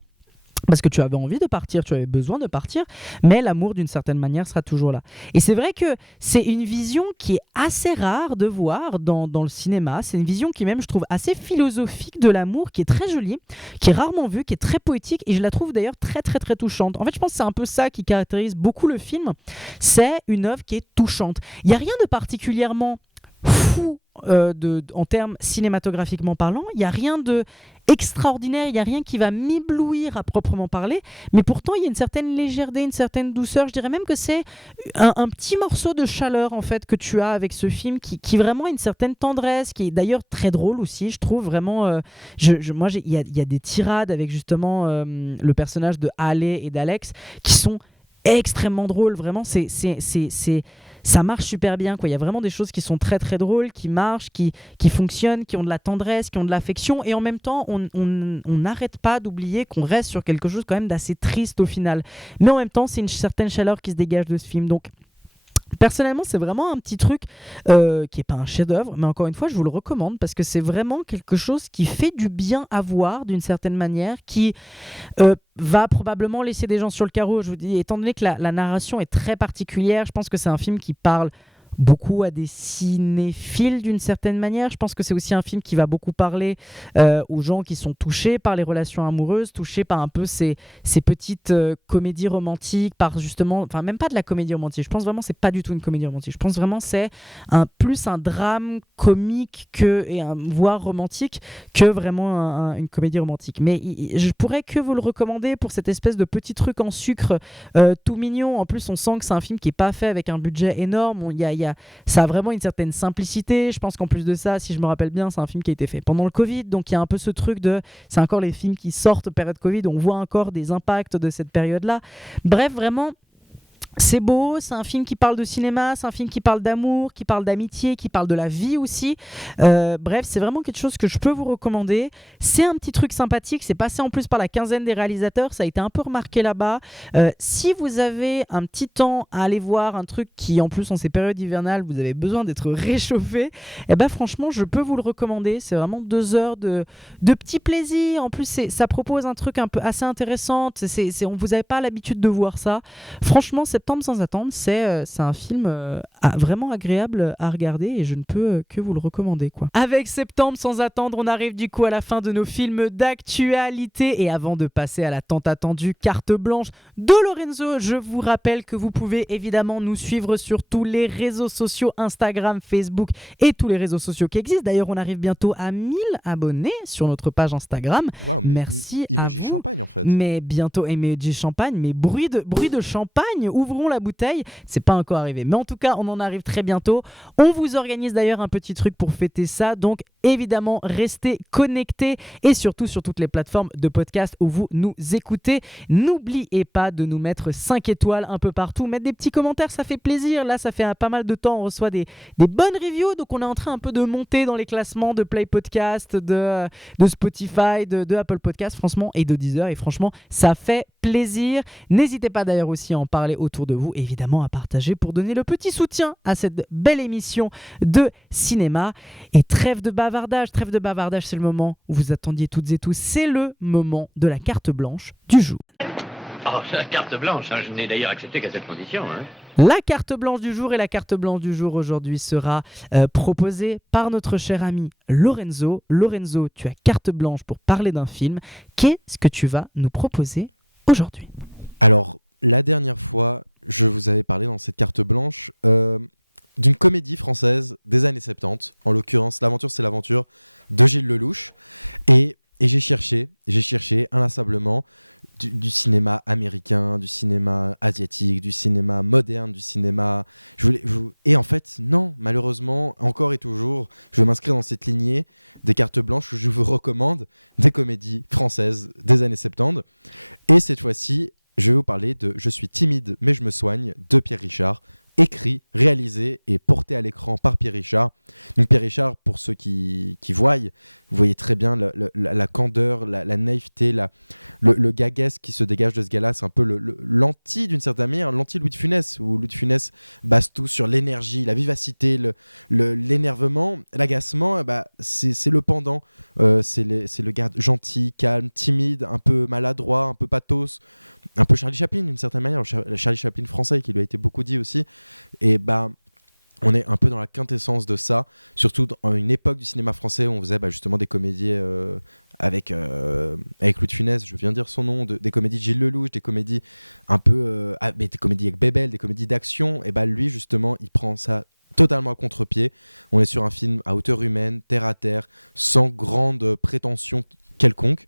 parce que tu avais envie de partir, tu avais besoin de partir, mais l'amour d'une certaine manière sera toujours là. Et c'est vrai que c'est une vision qui est assez rare de voir dans le cinéma. C'est une vision qui même, je trouve, assez philosophique de l'amour, qui est très jolie, qui est rarement vue, qui est très poétique, et je la trouve d'ailleurs très très très touchante. En fait, je pense que c'est un peu ça qui caractérise beaucoup le film. C'est une œuvre qui est touchante. Il n'y a rien de particulièrement fou en termes cinématographiquement parlant, il n'y a rien de extraordinaire, il n'y a rien qui va m'éblouir à proprement parler, mais pourtant il y a une certaine légèreté, une certaine douceur. Je dirais même que c'est un petit morceau de chaleur en fait que tu as avec ce film qui vraiment a une certaine tendresse, qui est d'ailleurs très drôle aussi, je trouve vraiment. Moi, il y a des tirades avec justement le personnage de Haley et d'Alex qui sont extrêmement drôles, vraiment ça marche super bien, quoi. Il y a vraiment des choses qui sont très très drôles, qui marchent, qui fonctionnent, qui ont de la tendresse, qui ont de l'affection, et en même temps on n'arrête pas d'oublier qu'on reste sur quelque chose quand même d'assez triste au final, mais en même temps c'est une certaine chaleur qui se dégage de ce film. Donc personnellement, c'est vraiment un petit truc qui n'est pas un chef-d'œuvre, mais encore une fois, je vous le recommande parce que c'est vraiment quelque chose qui fait du bien à voir d'une certaine manière, qui va probablement laisser des gens sur le carreau. Je vous dis, étant donné que la narration est très particulière, je pense que c'est un film qui parle beaucoup à des cinéphiles d'une certaine manière. Je pense que c'est aussi un film qui va beaucoup parler aux gens qui sont touchés par les relations amoureuses, touchés par un peu ces petites comédies romantiques, par justement, enfin même pas de la comédie romantique, je pense vraiment que c'est pas du tout une comédie romantique, je pense vraiment c'est plus un drame comique voire romantique que vraiment une comédie romantique. Mais je pourrais que vous le recommander pour cette espèce de petit truc en sucre tout mignon. En plus on sent que c'est un film qui est pas fait avec un budget énorme, il y a ça a vraiment une certaine simplicité. Je pense qu'en plus de ça, si je me rappelle bien, c'est un film qui a été fait pendant le Covid, donc il y a un peu ce truc de, c'est encore les films qui sortent période Covid, on voit encore des impacts de cette période-là. Bref, vraiment, c'est beau, c'est un film qui parle de cinéma, c'est un film qui parle d'amour, qui parle d'amitié, qui parle de la vie aussi. Bref, c'est vraiment quelque chose que je peux vous recommander. C'est un petit truc sympathique, c'est passé en plus par la quinzaine des réalisateurs, ça a été un peu remarqué là-bas. Si vous avez un petit temps à aller voir un truc qui, en plus en ces périodes hivernales, vous avez besoin d'être réchauffé, eh ben franchement, je peux vous le recommander. C'est vraiment 2 heures de petit plaisir. En plus, ça propose un truc un peu assez intéressant. Vous n'avez pas l'habitude de voir ça. Franchement, Septembre sans attendre, c'est un film vraiment agréable à regarder et je ne peux que vous le recommander, quoi. Avec Septembre sans attendre, on arrive du coup à la fin de nos films d'actualité et avant de passer à la tant attendue carte blanche de Lorenzo, je vous rappelle que vous pouvez évidemment nous suivre sur tous les réseaux sociaux, Instagram, Facebook et tous les réseaux sociaux qui existent. D'ailleurs, on arrive bientôt à 1000 abonnés sur notre page Instagram. Wow, mais merci à emoji vous. champagne en fait. Mais bientôt emoji champagne, mais bruit de champagne, ouvrons la bouteille, c'est pas encore arrivé. Mais en tout cas, on en arrive très bientôt. On vous organise d'ailleurs un petit truc pour fêter ça, donc évidemment, restez connectés et surtout sur toutes les plateformes de podcast où vous nous écoutez. N'oubliez pas de nous mettre 5 étoiles un peu partout, mettre des petits commentaires, ça fait plaisir. Là, ça fait pas mal de temps, on reçoit des bonnes reviews, donc on est en train un peu de monter dans les classements de Play Podcast, de Spotify, de Apple Podcast, franchement, et de Deezer, et franchement, ça fait plaisir. N'hésitez pas d'ailleurs aussi à en parler autour de vous, évidemment à partager pour donner le petit soutien à cette belle émission de cinéma. Et trêve de bavardage, c'est le moment où vous attendiez toutes et tous, c'est le moment de la carte blanche du jour. Oh, la carte blanche, hein, je n'ai d'ailleurs accepté qu'à cette condition. Hein. La carte blanche du jour, et la carte blanche du jour aujourd'hui sera proposée par notre cher ami Lorenzo. Lorenzo, tu as carte blanche pour parler d'un film. Qu'est-ce que tu vas nous proposer aujourd'hui ? Alors, la dernière fois, je vous avais parlé dans cette carte blanche d'une comédie française des années 70. En l'occurrence, L'aventure, c'est l'aventure de Gilles Lelouch. Et j'ai cherché inlassablement du cinéma américain, du cinéma asiatique, du cinéma moderne, du cinéma... Et en fait, non, malheureusement, encore et toujours, je vais m'inscrire dans cette lignée des cartes blanches où je vous recommande des comédies françaises des années 70. Et cette fois-ci, je vais vous parler de « Je suis timide mais je me soigne » de Pierre Richard, écrit, réalisé et porté à l'écran par Pierre Richard. Donc Pierre Richard, pour ceux qui voient, vous voyez très bien la candeur, la naïveté, le gaguesque qui se dégage de ce gars-là. C'est un peu l'anti, d'une certaine manière, l'anti-Louis de Funès, où Louis de Funès base tout sur l'énergie, la vivacité, l'énervement, l'agacement. C'est le pendant. C'est le gars gentil, calme, timide, un peu maladroit, un peu pathos, un peu Charlie Chaplin d'une certaine manière, le Charlie Chaplin français qui lui a été beaucoup dit aussi. Et on est un peu dans la quintessence de ça, surtout dans une époque du cinéma français où on faisait justement des comédies avec Louis de Funès, je viens de dire son nom, des comédies de Gilles Lelouch, des comédies un peu des comédies avec Bébel, des comédies d'action. Et lui justement, il prend ça totalement à contre-pied. On est sur un film à hauteur humaine, terre à terre, sans grande prétention quelconque.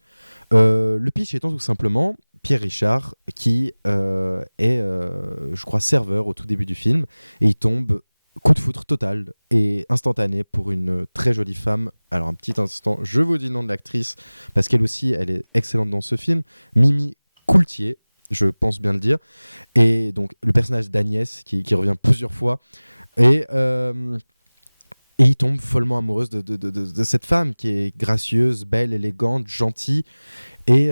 Le pitch étant tout simplement Pierre Richard qui est, je crois, serveur au tout début du film, et il tombe coup de foudre total et instantané pour une très jolie femme. Alors un petit instant, je vous dis le nom de l'actrice parce qu'elle aussi, elle est excellente dans ce film, Mimi Coultier, je pense bien le dire, et donc le personnage d'Agnès qui revient plusieurs fois, et il tombe follement amoureuse de cette femme qui est gracieuse, belle, élégante, gentille, et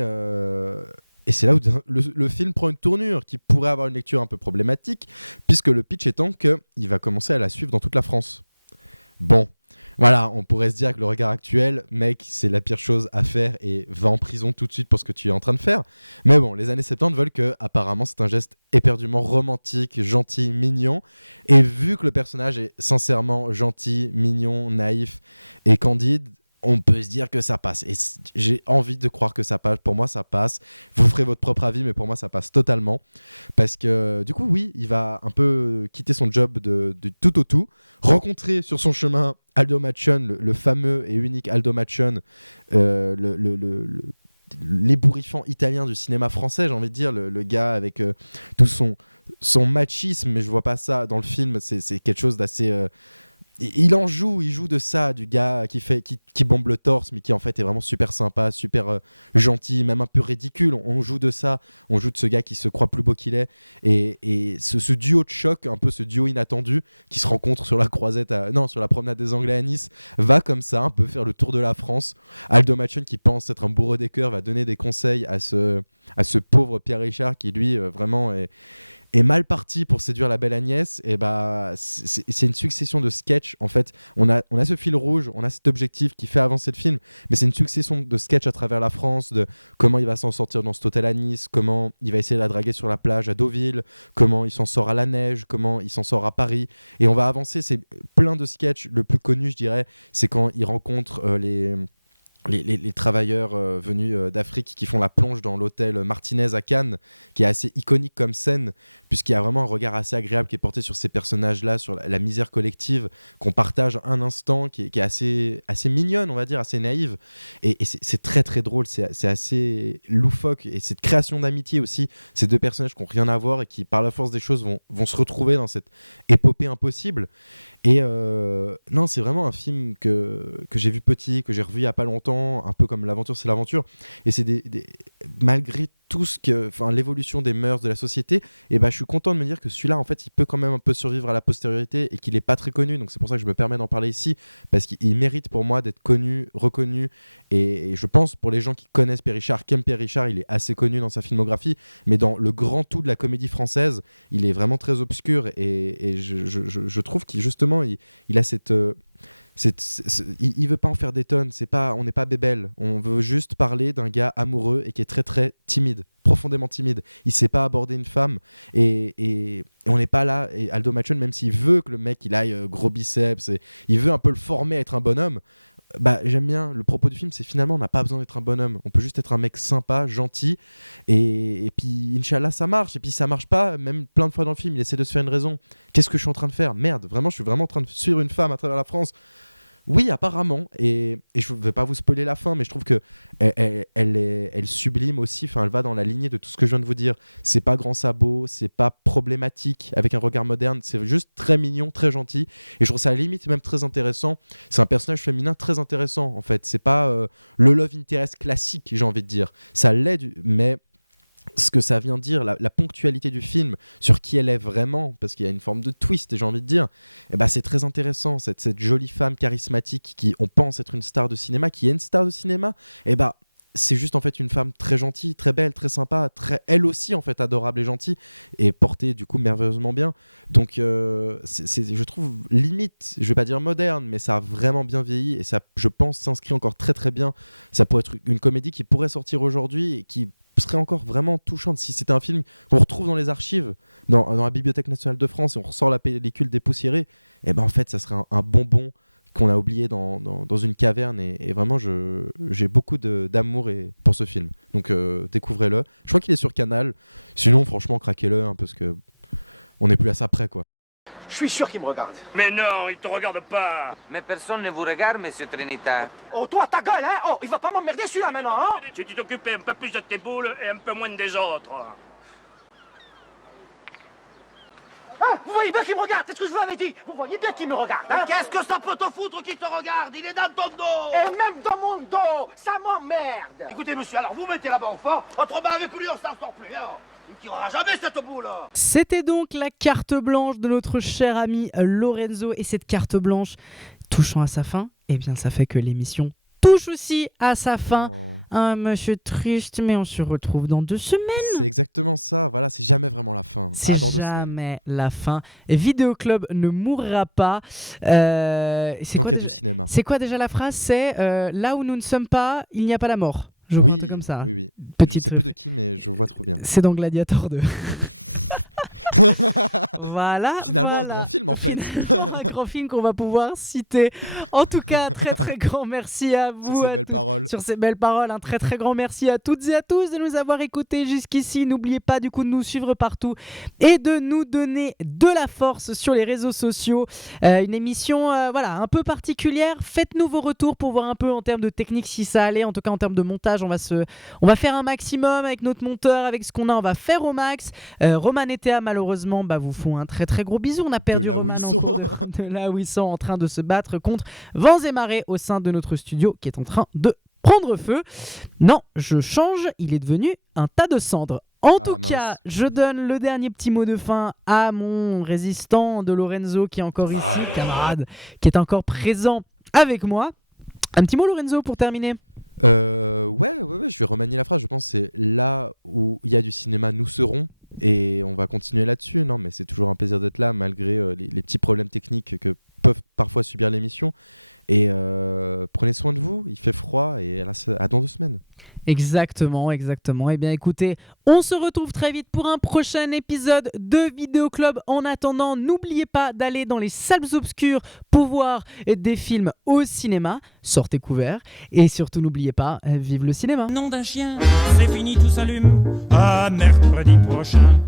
c'est là où le film prend une tournure qui pourrait avoir une lecture un peu problématique, puisque le pitch étant qu'il va commencer à la suivre dans toute la France. Bon, voilà, on pourrait se dire que le regard actuel, mec, c'est la pire chose à faire et va en prison tout de suite pour ce que tu es en train de faire. Mais bon, les années 70 veulent que, apparemment, c'est un geste éperdument romantique, gentil, mignon. Et vu que le personnage est sincèrement gentil, mignon, naïf et candide, on peut se dire que ça passe. Et j'ai envie de croire que ça passe. Pour moi, ça passe. Vous ferez votre propre avis, mais pour moi, ça passe totalement. Parce que, du coup, oui, il va un peu quitter son job de tout au tout, rencontrer sur son chemin Aldo Machon, le fameux et unique Aldo Machon, l'ébouriffant italien du cinéma français, j'ai envie de dire, le gars avec tout son machisme, mais je vois pas ça dans le film, c'est quelque chose d'assez... il joue de ça, du gars qui bombe le torse, mais qui en fait est vraiment super sympa, super gentil, même un peu ridicule. On joue de ça, on joue de ce gars qui se croit plus beau qu'il est. Et ce duo de choc, un peu ce duo inattendu, qui se rencontre sur la sur la promenade des Anglais à Nice, va comme ça un peu faire le tour de la France. Aldo Machon, qui pense être un bourreau des cœurs, va donner des conseils à ce pauvre Pierre Richard qui lui vraiment est mal parti pour séduire la belle Agnès. Et c'est une succession de sketchs. En fait, on a ce fil rouge, on a cet objectif qui fait avancer le film, mais c'est une succession de sketchs à travers la France, de comment il va s'en sortir dans cet hôtel à Nice, comment il va essayer de la draguer sur la plage à Deauville, comment il s'en sort à la neige, comment il s'en sort à Paris. Et on va avancer, c'est plein de sketchs. Le plus connu, je dirais, c'est quand il rencontre les travailleurs venus d'Afrique qui font la plonge dans l'hôtel Martinez à Cannes, qui est assez iconique comme scène, puisqu'il y a vraiment un regard assez agréable qui est porté sur ces personnages-là, sur la misère collective qu'on partage un instant, qui est assez mignonne, on va dire, assez naïve. Et c'est très très drôle, c'est assez loufoque. Et cette création d'amitié aussi, ces deux personnages qui n'ont rien à voir et qui, par la force des choses, vont se retrouver dans cette épopée impossible. Et non, c'est vraiment un film que j'ai vu petit, que j'ai revu il n'y a pas longtemps, un peu comme L'aventure c'est l'aventure, et c'est malgré tout l'évolution des mœurs de la société, et je suis content de me dire que celui-là en fait il peut quand même un peu survivre à la postériorité et qu'il est pas très connu, donc c'est pour ça que je me permets d'en parler ici, parce qu'il mérite pour moi d'être connu, reconnu, et je pense pour les gens qui connaissent Pierre Richard, qui aiment Pierre Richard, il est assez connu dans sa filmographie, mais dans le grand tout de la comédie française il est vraiment très obscur, et je trouve qu'il justement il a cette il veut pas en faire des tonnes, on n'est pas Bébel, on veut juste parler d'un gars amoureux et qui est très très timide, profondément timide. Il sait pas aborder une femme, et on n'est pas là. Et Aldo Machon, même s'il veut que le mec il aille gros biceps, et il veut un peu le former à être un bonhomme, j'aime bien le propos du film, c'est finalement on n'a pas besoin d'être un bonhomme, on peut juste être un mec sympa, gentil, et puis Inch'Allah ça marche. Et puis ça marche pas, même plein de fois dans le film il essaie de se faire une raison. Qu'est-ce que je suis en train de faire? Merde, vraiment je suis vraiment en train de suivre une femme à travers la France. Oui, apparemment, et je ne vais pas vous spoiler la fin, mais je trouve que elle sublime aussi, elle va dans la lignée de tout ce que je viens de vous dire. C'est pas grand sabot, c'est pas problématique avec un regard moderne, c'est juste très mignon, très gentil, et je trouve ça à la limite même très intéressant. C'est un personnage féminin très intéressant en fait, c'est pas le love interest classique, j'ai envie de dire. Ça l'est, mais ce que ça vient dire, la ponctualité du film sur qui elle est vraiment, parce qu'il y a une forme de twist, j'ai envie de dire, c'est très intéressant. Cette jolie femme charismatique qui on pense être une star de cinéma, qui est une star de cinéma, c'est juste en fait une femme très gentille, très belle, très sympa, elle aussi en fait adorable et gentille, et portée du coup merveilleusement bien. Donc je trouve limite, je vais pas dire moderne, mais ça a vraiment bien vieilli, et ça, je pense, s'inscrit encore très très bien. Ça pourrait être une comédie qui pourrait sortir aujourd'hui et qui serait encore vraiment touchante si c'était un film qu'on retrouve dans les archives, dans la Bibliothèque nationale de France, et on ressort la pellicule dépoussiérée. En fait ça serait un bonbon qu'on a oublié dans une caverne, et vraiment j'ai beaucoup d'amour pour ce film, donc découvrez-le. Je crois qu'il est sur Canal, sinon franchement craquez-le, parce que on n'est plus à ça près quoi. Je suis sûr qu'il me regarde. Mais non, il te regarde pas. Mais personne ne vous regarde, monsieur Trinita. Oh, toi, ta gueule, hein? Oh, il va pas m'emmerder celui-là maintenant, hein? Si tu t'occupais un peu plus de tes boules et un peu moins des autres. Ah, vous voyez bien qu'il me regarde, c'est ce que je vous avais dit. Vous voyez bien qu'il me regarde, hein? Qu'est-ce que ça peut te foutre qu'il te regarde? Il est dans ton dos. Et même dans mon dos, ça m'emmerde. Écoutez, monsieur, alors vous mettez là-bas au fort. Autrement, avec lui, on s'en sort plus, hein? Il ne tirera jamais cette boule. C'était donc la carte blanche de notre cher ami Lorenzo, et cette carte blanche touchant à sa fin, ça fait que l'émission touche aussi à sa fin. Monsieur triste, mais on se retrouve dans 2 semaines. C'est exactement ça, voilà, c'est jamais vraiment la fin. C'est dans 2 semaines. Jamais la fin. Vidéo Club ne mourra pas. Tant qu'il y a du cinéma. C'est quoi déjà la phrase? C'est là où nous ne sommes pas, il n'y a pas la mort. Je comme ça. Oui. Je sais plus de qui, mais je vois trop bien. C'est dans Gladiator 2. Voilà. Finalement, un grand film en fait. Un grand film qu'on va pouvoir citer. En tout cas, très très grand merci à vous. Sur ces belles paroles. Sur ces belles paroles, un très très grand merci à toutes et à tous de nous avoir écoutés jusqu'ici. N'oubliez pas du coup de nous suivre partout et de nous donner de la force sur les réseaux sociaux. Une émission voilà, un peu particulière. Faites-nous vos retours pour voir un peu en termes de technique si ça allait. En tout cas, en termes de montage, on va faire un maximum avec notre monteur, avec ce qu'on a, on va faire au max. Roman et Théa, malheureusement, vous font un très très gros bisou. On a perdu Roman de là où ils sont en train de se battre contre vents et marées au sein de notre studio qui est en train de prendre feu. Non, je change, il est devenu un tas de cendres. En tout cas, je donne le dernier petit mot de fin à mon résistant de Lorenzo qui est encore ici, camarade, qui est encore présent avec moi. Un petit mot, Lorenzo, pour terminer. Ouais, je vais remanier la phrase. Je pense que c'est là où il y a du cinéma, nous serons. Et on va continuer là-dessus. Non, mais c'est toujours un plaisir d'être là, malgré les petits problèmes techniques que peuvent parfois subir l'émission. Et prenez soin de vous, il fait froid et à dans 2 semaines. Exactement. Eh bien écoutez, on se retrouve très vite pour un prochain épisode de Vidéo Club. En attendant, n'oubliez pas d'aller dans les salles obscures pour voir des films au cinéma. Sortez couverts. Et surtout, n'oubliez pas, vive le cinéma. Nom d'un chien, c'est fini, tout s'allume. À mercredi prochain.